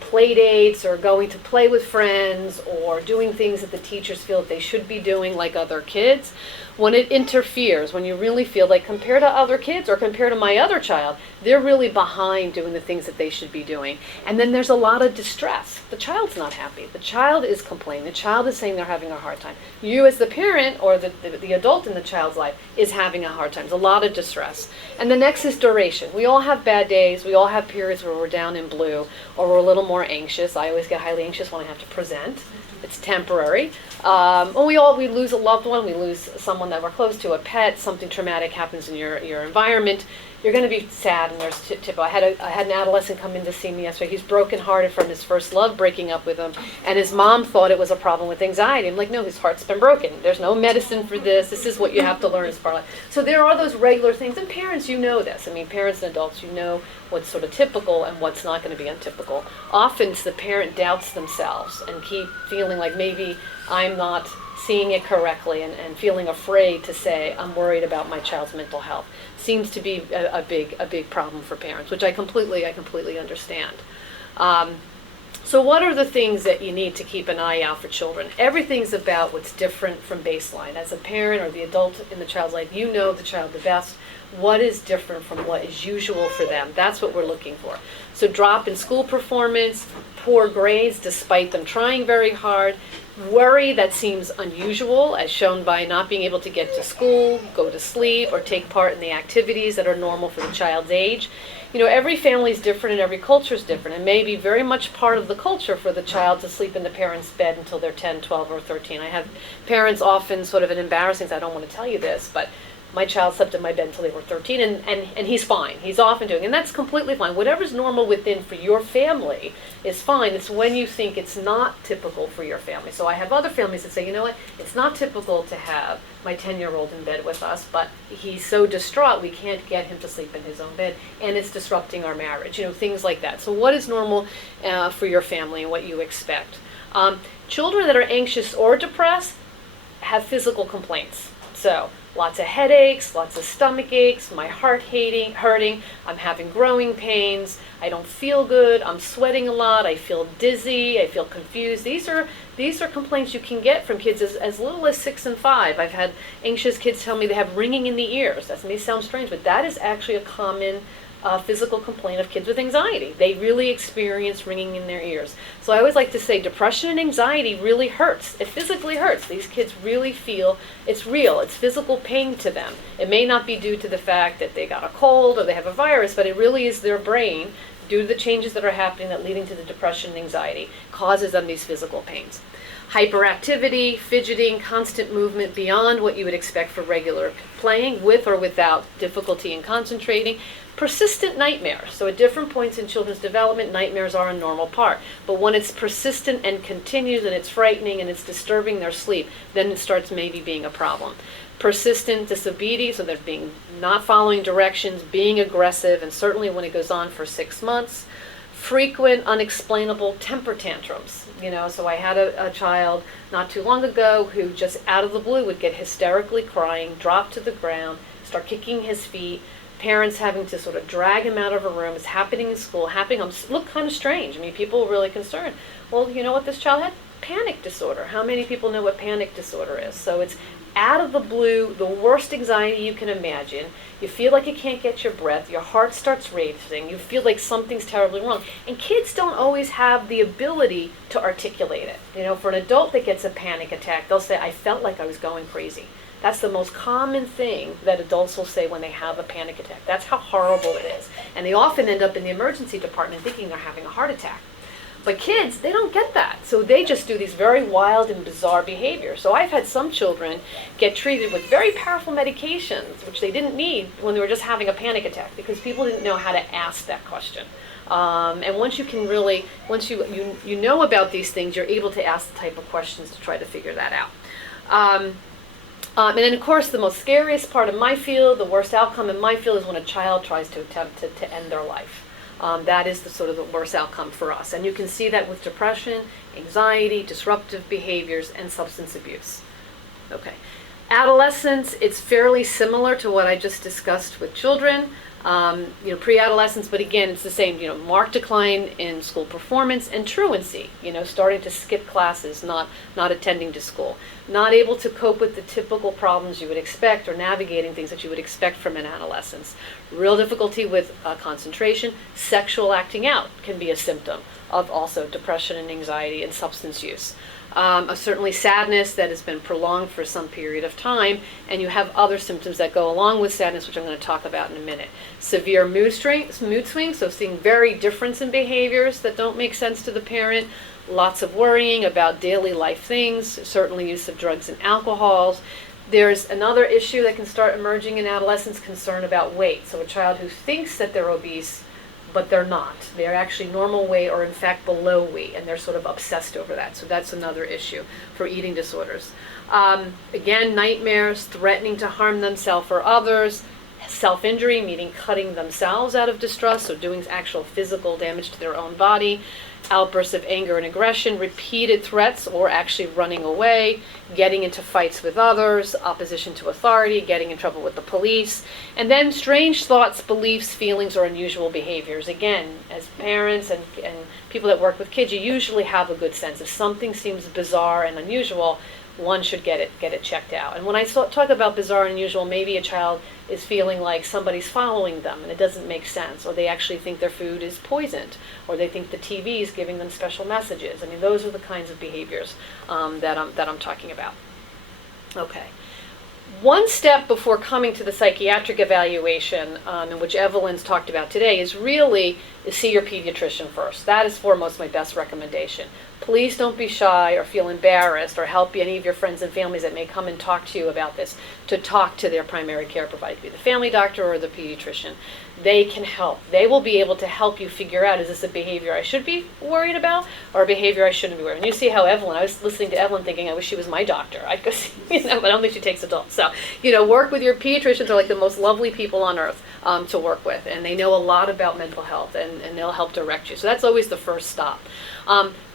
play dates or going to play with friends or doing things that the teachers feel that they should be doing like other kids. When it interferes, when you really feel like compared to other kids or compared to my other child, they're really behind doing the things that they should be doing. And then there's a lot of distress. The child's not happy. The child is complaining. The child is saying they're having a hard time. You as the parent or the adult in the child's life is having a hard time. There's a lot of distress. And the next is duration. We all have bad days. We all have periods where we're down in blue or we're a little more anxious. I always get highly anxious when I have to present. It's temporary. We lose a loved one, we lose someone that we're close to, a pet, something traumatic happens in your environment. You're going to be sad, and there's typical. I had an adolescent come in to see me yesterday. He's brokenhearted from his first love breaking up with him, and his mom thought it was a problem with anxiety. I'm like, no, his heart's been broken. There's no medicine for this. This is what you have to learn as part of life. So there are those regular things, and parents, you know this. I mean, parents and adults, you know what's sort of typical and what's not going to be untypical. Often it's the parent doubts themselves and keep feeling like maybe I'm not seeing it correctly and feeling afraid to say, I'm worried about my child's mental health. Seems to be a big problem for parents, which I completely understand. So what are the things that you need to keep an eye out for children? Everything's about what's different from baseline. As a parent or the adult in the child's life, you know the child the best. What is different from what is usual for them? That's what we're looking for. So drop in school performance, poor grades despite them trying very hard, worry that seems unusual as shown by not being able to get to school, go to sleep, or take part in the activities that are normal for the child's age. Every family is different and every culture is different. It may be very much part of the culture for the child to sleep in the parent's bed until they're 10, 12, or 13. I have parents often sort of an embarrassing, I don't want to tell you this, but my child slept in my bed until they were 13, and he's fine. He's often doing, and that's completely fine. Whatever's normal within for your family is fine. It's when you think it's not typical for your family. So I have other families that say, you know what, it's not typical to have my 10-year-old in bed with us, but he's so distraught we can't get him to sleep in his own bed, and it's disrupting our marriage, things like that. So what is normal for your family and what you expect? Children that are anxious or depressed have physical complaints. So lots of headaches, lots of stomach aches, my heart hurting, I'm having growing pains, I don't feel good, I'm sweating a lot, I feel dizzy, I feel confused. These are complaints you can get from kids as little as 6 and 5. I've had anxious kids tell me they have ringing in the ears. That may sound strange, but that is actually a common physical complaint of kids with anxiety. They really experience ringing in their ears. So I always like to say depression and anxiety really hurts. It physically hurts. These kids really feel it's real. It's physical pain to them. It may not be due to the fact that they got a cold or they have a virus, but it really is their brain, due to the changes that are happening that leading to the depression and anxiety, causes them these physical pains. Hyperactivity, fidgeting, constant movement beyond what you would expect for regular playing, with or without difficulty in concentrating. Persistent nightmares. So at different points in children's development, nightmares are a normal part. But when it's persistent and continues and it's frightening and it's disturbing their sleep, then it starts maybe being a problem. Persistent disobedience, so they're not following directions, being aggressive, and certainly when it goes on for 6 months. Frequent, unexplainable temper tantrums. So I had a child not too long ago who just out of the blue would get hysterically crying, drop to the ground, start kicking his feet, parents having to sort of drag him out of a room. It's happening in school, look kind of strange. People were really concerned. Well, you know what this child had? panic disorder. How many people know what panic disorder is? So it's out of the blue, the worst anxiety you can imagine. You feel like you can't get your breath. Your heart starts racing. You feel like something's terribly wrong. And kids don't always have the ability to articulate it. You know, for an adult that gets a panic attack, they'll say, I felt like I was going crazy. That's the most common thing that adults will say when they have a panic attack. That's how horrible it is. And they often end up in the emergency department thinking they're having a heart attack. But kids, they don't get that. So they just do these very wild and bizarre behaviors. So I've had some children get treated with very powerful medications, which they didn't need when they were just having a panic attack, because people didn't know how to ask that question. And once you can really, once you know about these things, you're able to ask the type of questions to try to figure that out. And then, of course, the most scariest part of my field, the worst outcome in my field, is when a child tries to attempt to end their life. That is the sort of the worst outcome for us. And you can see that with depression, anxiety, disruptive behaviors, and substance abuse. Okay. Adolescence, it's fairly similar to what I just discussed with children. Pre-adolescence, but again, it's the same, marked decline in school performance and truancy, starting to skip classes, not attending to school, not able to cope with the typical problems you would expect or navigating things that you would expect from an adolescence. Real difficulty with concentration. Sexual acting out can be a symptom of also depression and anxiety and substance use. Certainly sadness that has been prolonged for some period of time, and you have other symptoms that go along with sadness, which I'm going to talk about in a minute. Severe mood swings, so seeing very difference in behaviors that don't make sense to the parent, lots of worrying about daily life things, certainly use of drugs and alcohols. There's another issue that can start emerging in adolescence, concern about weight. So a child who thinks that they're obese, but they're not. They're actually normal weight or in fact below weight, and they're sort of obsessed over that. So that's another issue for eating disorders. Again, nightmares, threatening to harm themselves or others, self-injury, meaning cutting themselves out of distress, so doing actual physical damage to their own body, outbursts of anger and aggression, repeated threats or actually running away, getting into fights with others, opposition to authority, getting in trouble with the police, and then strange thoughts, beliefs, feelings, or unusual behaviors. Again, as parents and people that work with kids, you usually have a good sense. If something seems bizarre and unusual, one should get it checked out. And when I talk about bizarre and unusual, maybe a child is feeling like somebody's following them and it doesn't make sense, or they actually think their food is poisoned, or they think the TV is giving them special messages. I mean, those are the kinds of behaviors that I'm talking about. Okay. One step before coming to the psychiatric evaluation, in which Evelyn's talked about today, is really see your pediatrician first. That is foremost my best recommendation. Please don't be shy or feel embarrassed or help any of your friends and families that may come and talk to you about this to talk to their primary care provider, be the family doctor or the pediatrician. They can help. They will be able to help you figure out, is this a behavior I should be worried about or a behavior I shouldn't be worried about? And you see how Evelyn, I was listening to Evelyn thinking, I wish she was my doctor. I'd go see, but I don't think she takes adults. So, work with your pediatricians. Are like the most lovely people on earth to work with, and they know a lot about mental health, and they'll help direct you. So that's always the first stop.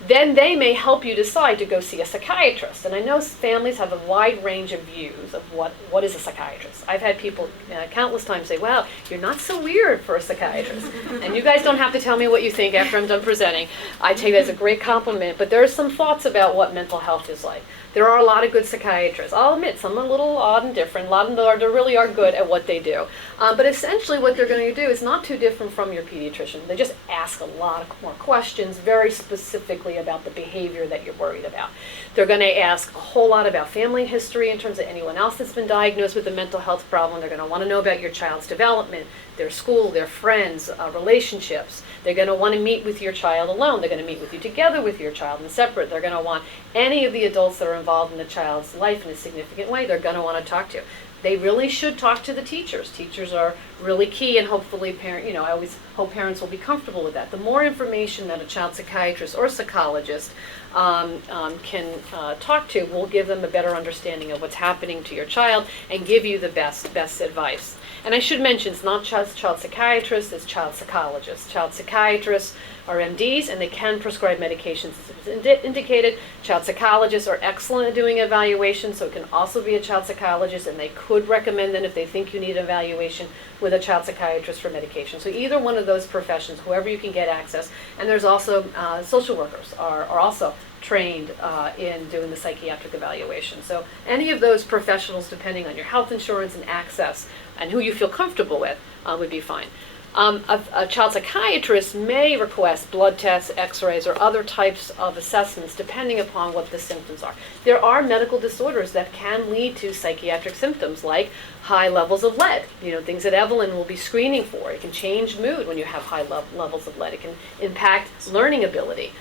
Then they may help you decide to go see a psychiatrist. And I know families have a wide range of views of what is a psychiatrist. I've had people countless times say, wow, you're not so weird for a psychiatrist. And you guys don't have to tell me what you think after I'm done presenting. I take that as a great compliment. But there are some thoughts about what mental health is like. There are a lot of good psychiatrists. I'll admit, some are a little odd and different. A lot of them really are good at what they do. But essentially what they're going to do is not too different from your pediatrician. They just ask a lot more questions, very specifically about the behavior that you're worried about. They're going to ask a whole lot about family history in terms of anyone else that's been diagnosed with a mental health problem. They're going to want to know about your child's development, their school, their friends, relationships. They're going to want to meet with your child alone. They're going to meet with you together with your child and separate. They're going to want any of the adults that are involved in the child's life in a significant way, they're going to want to talk to. They really should talk to the teachers. Teachers are really key, and hopefully I always hope parents will be comfortable with that. The more information that a child psychiatrist or psychologist can talk to will give them a better understanding of what's happening to your child and give you the best advice. And I should mention, it's not just child psychiatrists, it's child psychologists. Child psychiatrists are MDs, and they can prescribe medications as indicated. Child psychologists are excellent at doing evaluation, so it can also be a child psychologist, and they could recommend then if they think you need evaluation with a child psychiatrist for medication. So either one of those professions, whoever you can get access. And there's also social workers are also trained in doing the psychiatric evaluation. So any of those professionals, depending on your health insurance and access and who you feel comfortable with, would be fine. A child psychiatrist may request blood tests, x-rays, or other types of assessments depending upon what the symptoms are. There are medical disorders that can lead to psychiatric symptoms like high levels of lead, things that Evelyn will be screening for. It can change mood when you have high levels of lead. It can impact learning ability.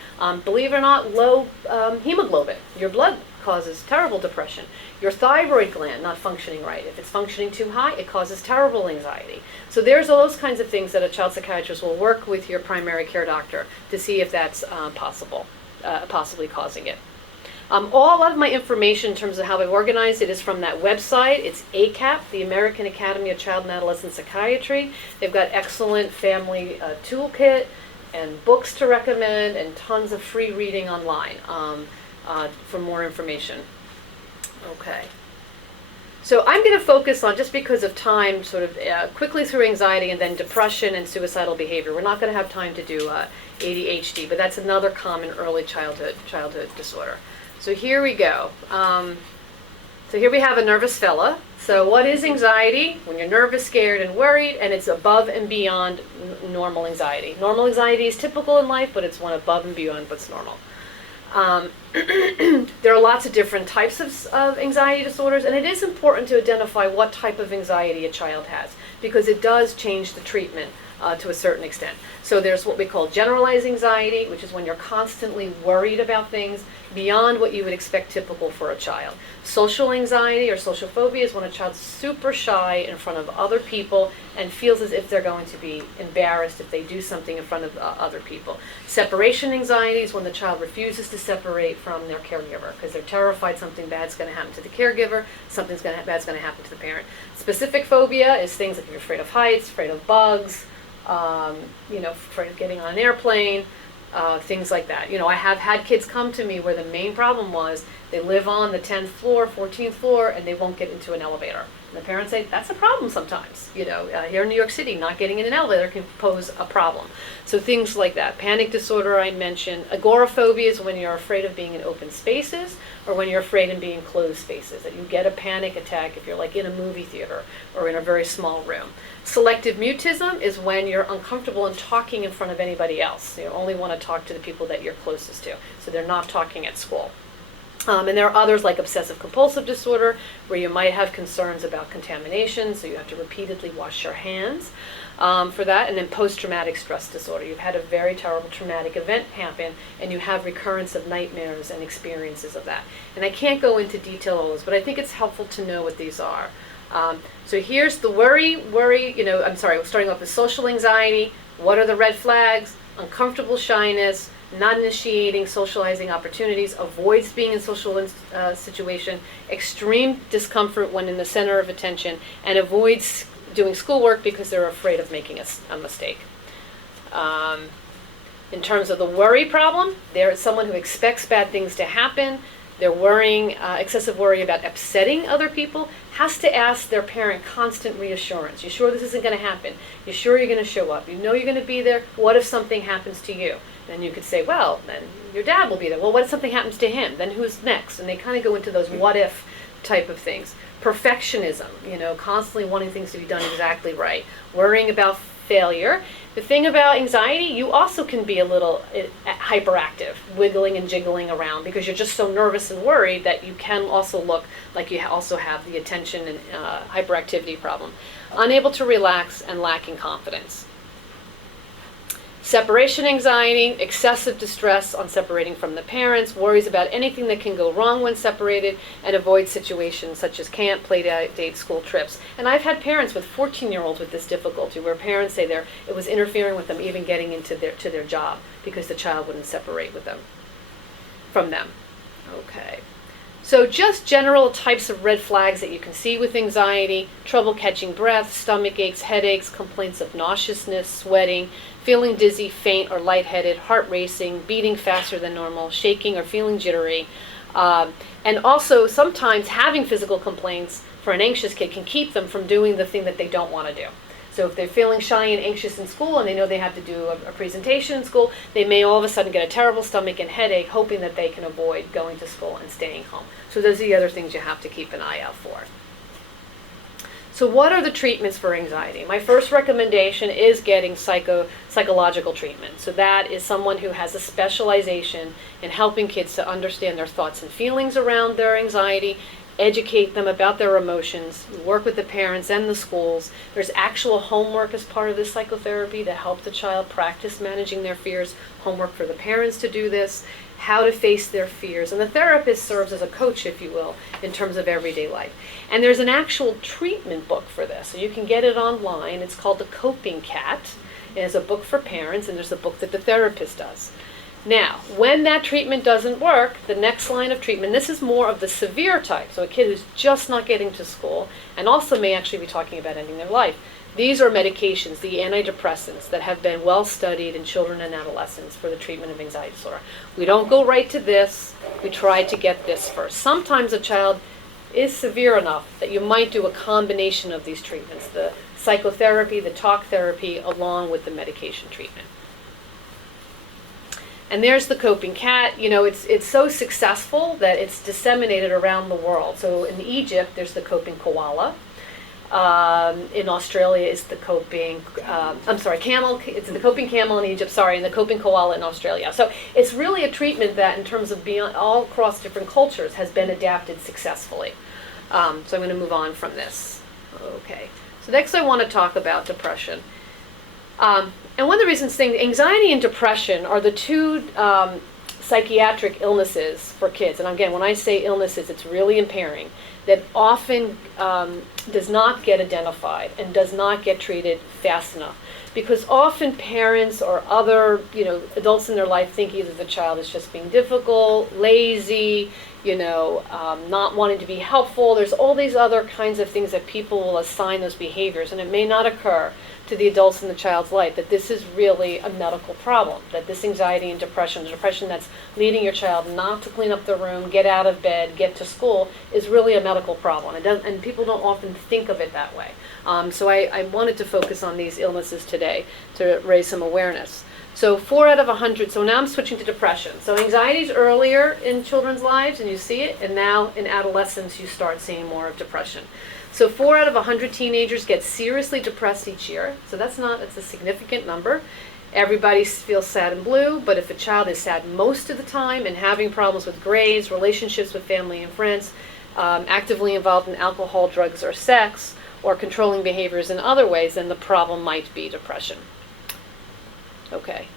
Believe it or not, low hemoglobin, your blood causes terrible depression. Your thyroid gland not functioning right. If it's functioning too high, it causes terrible anxiety. So there's all those kinds of things that a child psychiatrist will work with your primary care doctor to see if that's possibly causing it. A lot of my information in terms of how I've organized it is from that website. It's ACAP, the American Academy of Child and Adolescent Psychiatry. They've got excellent family toolkit and books to recommend and tons of free reading online for more information. Okay. So I'm going to focus on, just because of time, sort of quickly through anxiety and then depression and suicidal behavior. We're not going to have time to do ADHD, but that's another common early childhood disorder. So here we go. So here we have a nervous fella. So what is anxiety? When you're nervous, scared, and worried, and it's above and beyond normal anxiety. Normal anxiety is typical in life, but it's one above and beyond what's normal. There are lots of different types of anxiety disorders, and it is important to identify what type of anxiety a child has, because it does change the treatment to a certain extent. So there's what we call generalized anxiety, which is when you're constantly worried about things beyond what you would expect typical for a child. Social anxiety or social phobia is when a child's super shy in front of other people and feels as if they're going to be embarrassed if they do something in front of other people. Separation anxiety is when the child refuses to separate from their caregiver because they're terrified something bad's going to happen to the caregiver, bad's going to happen to the parent. Specific phobia is things like if you're afraid of heights, afraid of bugs, afraid of getting on an airplane, things like that. I have had kids come to me where the main problem was they live on the 10th floor, 14th floor, and they won't get into an elevator. And the parents say, that's a problem sometimes. Here in New York City, not getting in an elevator can pose a problem. So things like that. Panic disorder, I mentioned. Agoraphobia is when you're afraid of being in open spaces or when you're afraid of being in closed spaces, that you get a panic attack if you're like in a movie theater or in a very small room. Selective mutism is when you're uncomfortable in talking in front of anybody else. You only want to talk to the people that you're closest to, so they're not talking at school. And there are others like obsessive compulsive disorder, where you might have concerns about contamination, so you have to repeatedly wash your hands for that. And then post-traumatic stress disorder. You've had a very terrible traumatic event happen, and you have recurrence of nightmares and experiences of that. And I can't go into detail on those, but I think it's helpful to know what these are. So here's the starting off with social anxiety. What are the red flags? Uncomfortable shyness, not initiating socializing opportunities, avoids being in social situation, extreme discomfort when in the center of attention, and avoids doing schoolwork because they're afraid of making a mistake. In terms of the worry problem, there is someone who expects bad things to happen. They're worrying, excessive worry about upsetting other people, has to ask their parent constant reassurance. You sure this isn't going to happen? You sure you're going to show up? You know you're going to be there? What if something happens to you? Then you could say, well, then your dad will be there. Well, what if something happens to him? Then who's next? And they kind of go into those what if type of things. Perfectionism, constantly wanting things to be done exactly right. Worrying about failure. The thing about anxiety, you also can be a little hyperactive, wiggling and jiggling around because you're just so nervous and worried that you can also look like you also have the attention and hyperactivity problem. Unable to relax and lacking confidence. Separation anxiety, excessive distress on separating from the parents, worries about anything that can go wrong when separated, and avoids situations such as camp, play dates, school trips. And I've had parents with 14-year-olds with this difficulty, where parents say it was interfering with them even getting into their job because the child wouldn't separate from them. Okay. So just general types of red flags that you can see with anxiety: trouble catching breath, stomach aches, headaches, complaints of nauseousness, sweating, feeling dizzy, faint, or lightheaded, heart racing, beating faster than normal, shaking or feeling jittery. And also sometimes having physical complaints for an anxious kid can keep them from doing the thing that they don't want to do. So if they're feeling shy and anxious in school and they know they have to do a presentation in school, they may all of a sudden get a terrible stomach and headache, hoping that they can avoid going to school and staying home. So those are the other things you have to keep an eye out for. So what are the treatments for anxiety? My first recommendation is getting psychological treatment. So that is someone who has a specialization in helping kids to understand their thoughts and feelings around their anxiety, educate them about their emotions, work with the parents and the schools. There's actual homework as part of this psychotherapy to help the child practice managing their fears, homework for the parents to do this, how to face their fears. And the therapist serves as a coach, if you will, in terms of everyday life. And there's an actual treatment book for this. So you can get it online. It's called The Coping Cat. It's a book for parents, and there's a book that the therapist does. Now, when that treatment doesn't work, the next line of treatment, this is more of the severe type, so a kid who's just not getting to school and also may actually be talking about ending their life. These are medications, the antidepressants, that have been well studied in children and adolescents for the treatment of anxiety disorder. We don't go right to this. We try to get this first. Sometimes a child is severe enough that you might do a combination of these treatments, the psychotherapy, the talk therapy, along with the medication treatment. And there's the Coping Cat. You know, it's so successful that it's disseminated around the world. So in Egypt, there's the Coping Koala. In Australia, it's the Coping, Camel. It's the Coping Camel in Egypt, and the Coping Koala in Australia. So it's really a treatment that, in terms of beyond all across different cultures, has been adapted successfully. So I'm going to move on from this. Okay. So next I want to talk about depression. And one of the reasons saying anxiety and depression are the two psychiatric illnesses for kids. And again, when I say illnesses, it's really impairing, that often does not get identified and does not get treated fast enough. Because often parents or other, adults in their life think either the child is just being difficult, lazy, not wanting to be helpful. There's all these other kinds of things that people will assign those behaviors, and it may not occur to the adults in the child's life that this is really a medical problem, that this anxiety and depression, the depression that's leading your child not to clean up the room, get out of bed, get to school, is really a medical problem. And people don't often think of it that way. So I wanted to focus on these illnesses today to raise some awareness. So 4 out of 100, so now I'm switching to depression. So anxiety is earlier in children's lives and you see it, and now in adolescence you start seeing more of depression. So 4 out of 100 teenagers get seriously depressed each year. So it's a significant number. Everybody feels sad and blue, but if a child is sad most of the time and having problems with grades, relationships with family and friends, actively involved in alcohol, drugs, or sex, or controlling behaviors in other ways, then the problem might be depression. Okay.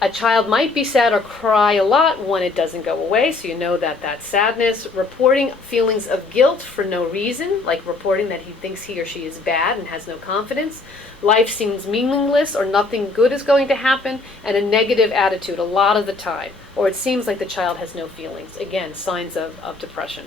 A child might be sad or cry a lot when it doesn't go away, so you know that that's sadness. Reporting feelings of guilt for no reason, like reporting that he thinks he or she is bad and has no confidence. Life seems meaningless or nothing good is going to happen, and a negative attitude a lot of the time. Or it seems like the child has no feelings. Again, signs of depression.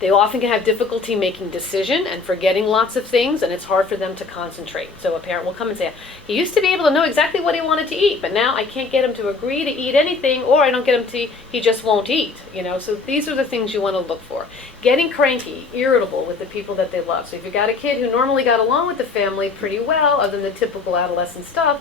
They often can have difficulty making decisions and forgetting lots of things, and it's hard for them to concentrate. So a parent will come and say, he used to be able to know exactly what he wanted to eat, but now I can't get him to agree to eat anything, or I don't get him to, he just won't eat. So these are the things you want to look for. Getting cranky, irritable with the people that they love. So if you've got a kid who normally got along with the family pretty well, other than the typical adolescent stuff,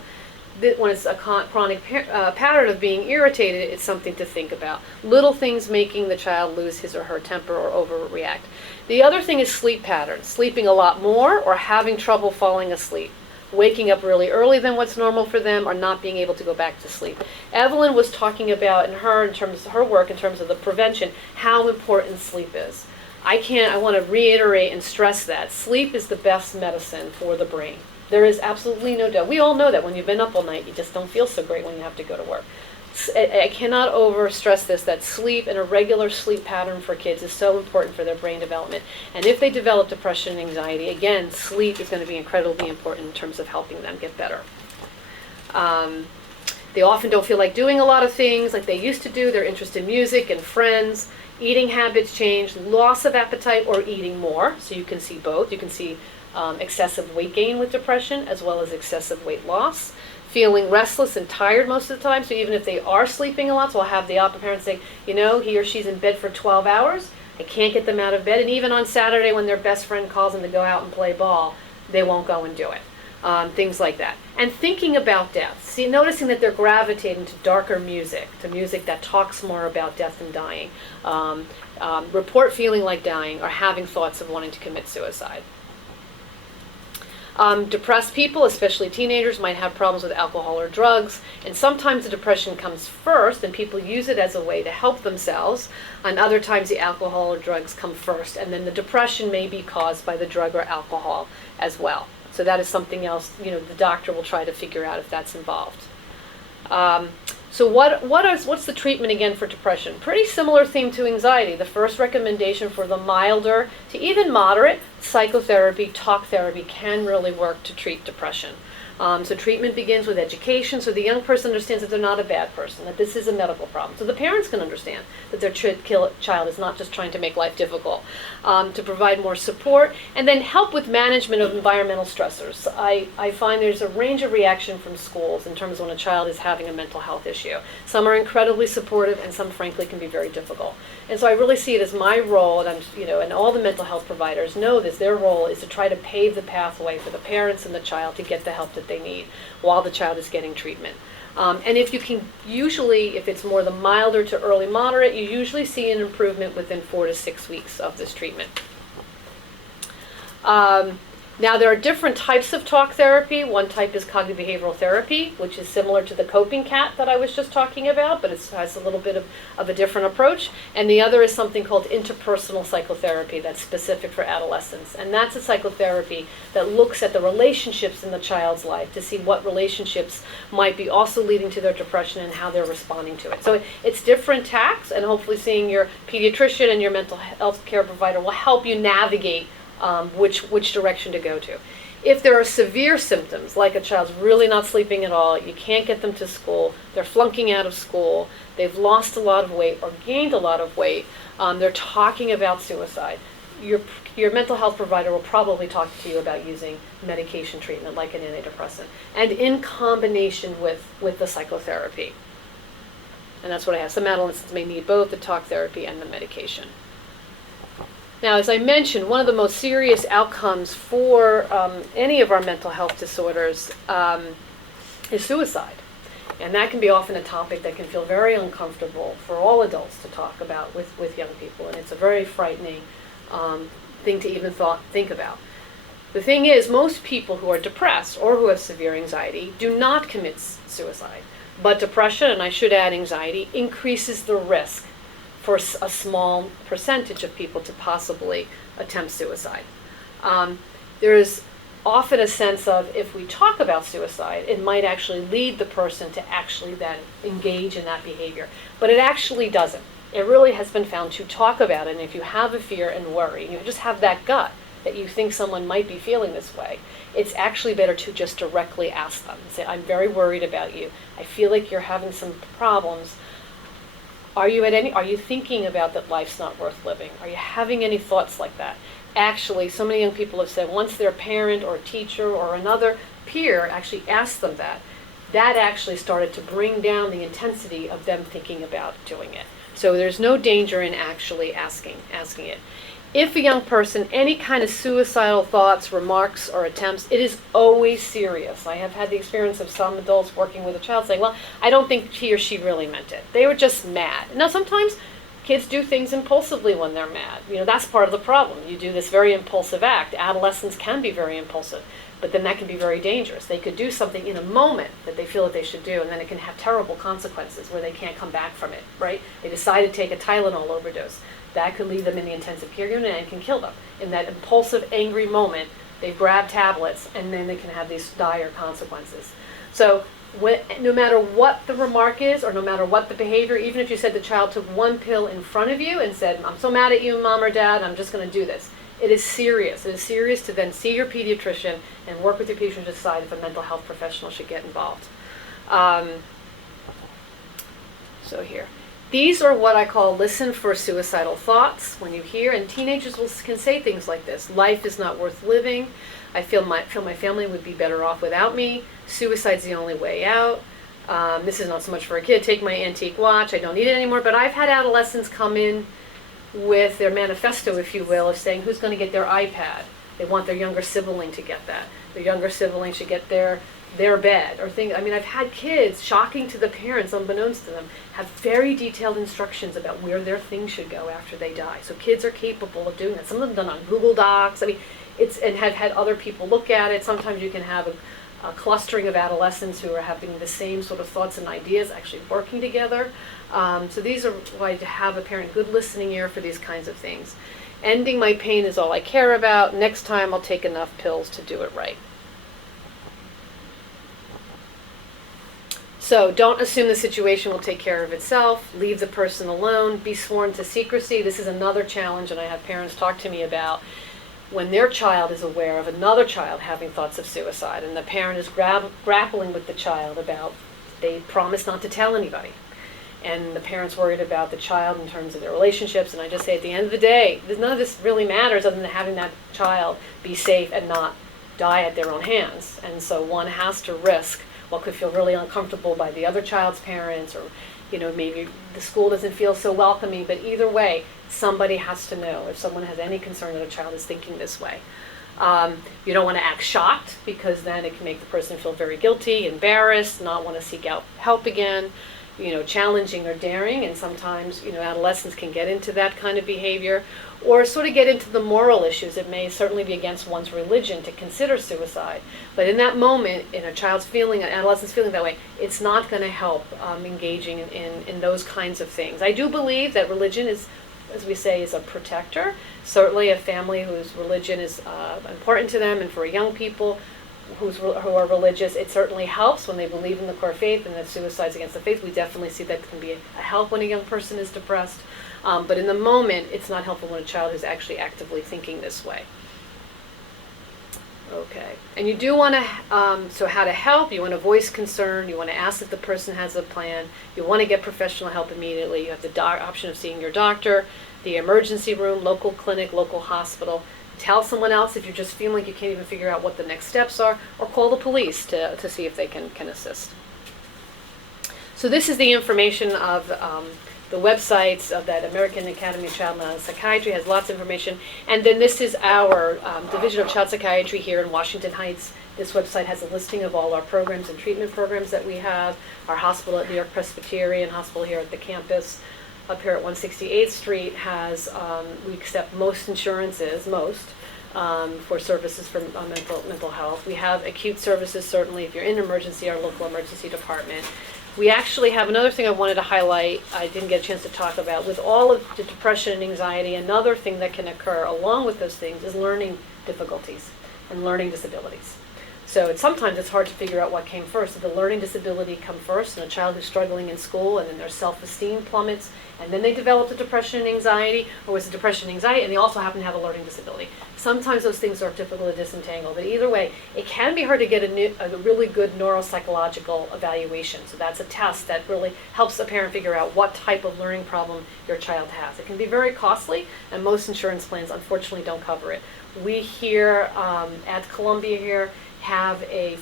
when it's a chronic pattern of being irritated, it's something to think about. Little things making the child lose his or her temper or overreact. The other thing is sleep patterns. Sleeping a lot more or having trouble falling asleep. Waking up really early than what's normal for them, or not being able to go back to sleep. Evelyn was talking about in terms of her work, in terms of the prevention, how important sleep is. I want to reiterate and stress that. Sleep is the best medicine for the brain. There is absolutely no doubt. We all know that when you've been up all night, you just don't feel so great when you have to go to work. I cannot overstress this, that sleep and a regular sleep pattern for kids is so important for their brain development. And if they develop depression and anxiety, again, sleep is going to be incredibly important in terms of helping them get better. They often don't feel like doing a lot of things like they used to do. They're interested in music and friends. Eating habits change, loss of appetite or eating more. So you can see both. You can see excessive weight gain with depression as well as excessive weight loss. Feeling restless and tired most of the time. So even if they are sleeping a lot, so I'll have the parents say, he or she's in bed for 12 hours, I can't get them out of bed. And even on Saturday when their best friend calls them to go out and play ball, they won't go and do it. Things like that. And thinking about death. Noticing that they're gravitating to darker music, to music that talks more about death and dying. Report feeling like dying, or having thoughts of wanting to commit suicide. Depressed people, especially teenagers, might have problems with alcohol or drugs, and sometimes the depression comes first and people use it as a way to help themselves, and other times the alcohol or drugs come first, and then the depression may be caused by the drug or alcohol as well. So that is something else, the doctor will try to figure out if that's involved. So what's the treatment again for depression? Pretty similar theme to anxiety. The first recommendation for the milder to even moderate psychotherapy, talk therapy can really work to treat depression. So treatment begins with education, so the young person understands that they're not a bad person, that this is a medical problem. So the parents can understand that their child is not just trying to make life difficult. To provide more support, and then help with management of environmental stressors. I find there's a range of reaction from schools in terms of when a child is having a mental health issue. Some are incredibly supportive, and some frankly can be very difficult. And so I really see it as my role, and all the mental health providers know this, their role is to try to pave the pathway for the parents and the child to get the help that they need while the child is getting treatment. And if you can, usually, if it's more the milder to early moderate, you usually see an improvement within 4 to 6 weeks of this treatment. Now, there are different types of talk therapy. One type is cognitive behavioral therapy, which is similar to the coping cat that I was just talking about, but it has a little bit of a different approach. And the other is something called interpersonal psychotherapy that's specific for adolescents. And that's a psychotherapy that looks at the relationships in the child's life to see what relationships might be also leading to their depression and how they're responding to it. So it's different tacks, and hopefully seeing your pediatrician and your mental health care provider will help you navigate which direction to go to. If there are severe symptoms, like a child's really not sleeping at all, you can't get them to school, they're flunking out of school, they've lost a lot of weight or gained a lot of weight, they're talking about suicide, your mental health provider will probably talk to you about using medication treatment like an antidepressant, and in combination with the psychotherapy. And that's what I have. Some adolescents may need both the talk therapy and the medication. Now, as I mentioned, one of the most serious outcomes for any of our mental health disorders is suicide. And that can be often a topic that can feel very uncomfortable for all adults to talk about with young people. And it's a very frightening thing to even think about. The thing is, most people who are depressed or who have severe anxiety do not commit suicide. But depression, and I should add anxiety, increases the risk for a small percentage of people to possibly attempt suicide. There is often a sense of, if we talk about suicide, it might actually lead the person to actually then engage in that behavior. But it actually doesn't. It really has been found to talk about it, and if you have a fear and worry, you just have that gut that you think someone might be feeling this way, it's actually better to just directly ask them and say, I'm very worried about you. I feel like you're having some problems. Are you thinking about that life's not worth living? Are you having any thoughts like that? Actually, so many young people have said once their parent or teacher or another peer actually asked them that actually started to bring down the intensity of them thinking about doing it. So there's no danger in actually asking it. If a young person, any kind of suicidal thoughts, remarks, or attempts, it is always serious. I have had the experience of some adults working with a child saying, well, I don't think he or she really meant it. They were just mad. Now, sometimes kids do things impulsively when they're mad. That's part of the problem. You do this very impulsive act. Adolescents can be very impulsive, but then that can be very dangerous. They could do something in a moment that they feel that they should do, and then it can have terrible consequences where they can't come back from it, right? They decide to take a Tylenol overdose. That could leave them in the intensive care unit and can kill them. In that impulsive, angry moment, they grab tablets, and then they can have these dire consequences. So no matter what the remark is, or no matter what the behavior, even if you said the child took one pill in front of you and said, I'm so mad at you, Mom or Dad, I'm just going to do this. It is serious. It is serious to then see your pediatrician and work with your pediatrician to decide if a mental health professional should get involved. So here. These are what I call listen for suicidal thoughts. When you hear, and teenagers can say things like this: life is not worth living. I feel my family would be better off without me. Suicide's the only way out. This is not so much for a kid. Take my antique watch. I don't need it anymore. But I've had adolescents come in with their manifesto, if you will, of saying who's going to get their iPad. They want their younger sibling to get that. Their younger sibling should get their bed or things. I mean, I've had kids, shocking to the parents, unbeknownst to them, have very detailed instructions about where their things should go after they die. So kids are capable of doing that. Some of them done on Google Docs. I mean, and have had other people look at it. Sometimes you can have a clustering of adolescents who are having the same sort of thoughts and ideas actually working together. So these are why to have a parent, good listening ear for these kinds of things. Ending my pain is all I care about. Next time I'll take enough pills to do it right. So don't assume the situation will take care of itself. Leave the person alone. Be sworn to secrecy. This is another challenge, and I have parents talk to me about when their child is aware of another child having thoughts of suicide, and the parent is grappling with the child about they promise not to tell anybody. And the parent's worried about the child in terms of their relationships, and I just say at the end of the day, none of this really matters other than having that child be safe and not die at their own hands. And so one has to risk what could feel really uncomfortable by the other child's parents, or maybe the school doesn't feel so welcoming, but either way, somebody has to know if someone has any concern that a child is thinking this way. You don't want to act shocked, because then it can make the person feel very guilty, embarrassed, not want to seek out help again. Challenging or daring, and sometimes, adolescents can get into that kind of behavior, or sort of get into the moral issues. It may certainly be against one's religion to consider suicide, but in that moment, in a child's feeling, an adolescent's feeling that way, it's not going to help engaging in those kinds of things. I do believe that religion is, as we say, is a protector. Certainly a family whose religion is important to them, and for young people who are religious, it certainly helps when they believe in the core faith, and that suicide's against the faith. We definitely see that can be a help when a young person is depressed. But in the moment, it's not helpful when a child is actually actively thinking this way. Okay. And you do want to, so how to help, you want to voice concern, you want to ask if the person has a plan, you want to get professional help immediately. You have the option of seeing your doctor, the emergency room, local clinic, local hospital. Tell someone else if you're just feeling like you can't even figure out what the next steps are, or call the police to see if they can assist. So this is the information of the websites of that American Academy of Child and Psychiatry. Has lots of information. And then this is our Division of Child Psychiatry here in Washington Heights. This website has a listing of all our programs and treatment programs that we have. Our hospital at New York Presbyterian Hospital here at the campus up here at 168th Street has, we accept most insurances, for services for mental health. We have acute services, certainly, if you're in emergency, our local emergency department. We actually have another thing I wanted to highlight, I didn't get a chance to talk about. With all of the depression and anxiety, another thing that can occur along with those things is learning difficulties and learning disabilities. So sometimes it's hard to figure out what came first. Did the learning disability come first, and a child who's struggling in school, and then their self-esteem plummets, and then they developed a depression and anxiety, or was it depression and anxiety, and they also happen to have a learning disability? Sometimes those things are difficult to disentangle, but either way, it can be hard to get a really good neuropsychological evaluation. So that's a test that really helps a parent figure out what type of learning problem your child has. It can be very costly, and most insurance plans unfortunately don't cover it. We here at Columbia here have a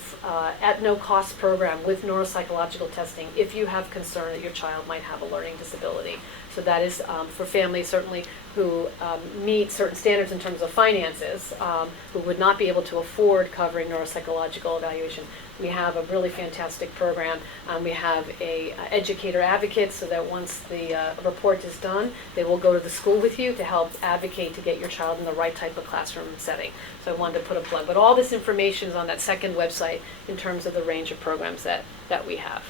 at no cost program with neuropsychological testing if you have concern that your child might have a learning disability. So that is for families certainly who meet certain standards in terms of finances, who would not be able to afford covering neuropsychological evaluation. We have a really fantastic program. We have a educator advocate, so that once the report is done, they will go to the school with you to help advocate to get your child in the right type of classroom setting. So I wanted to put a plug. But all this information is on that second website in terms of the range of programs that we have.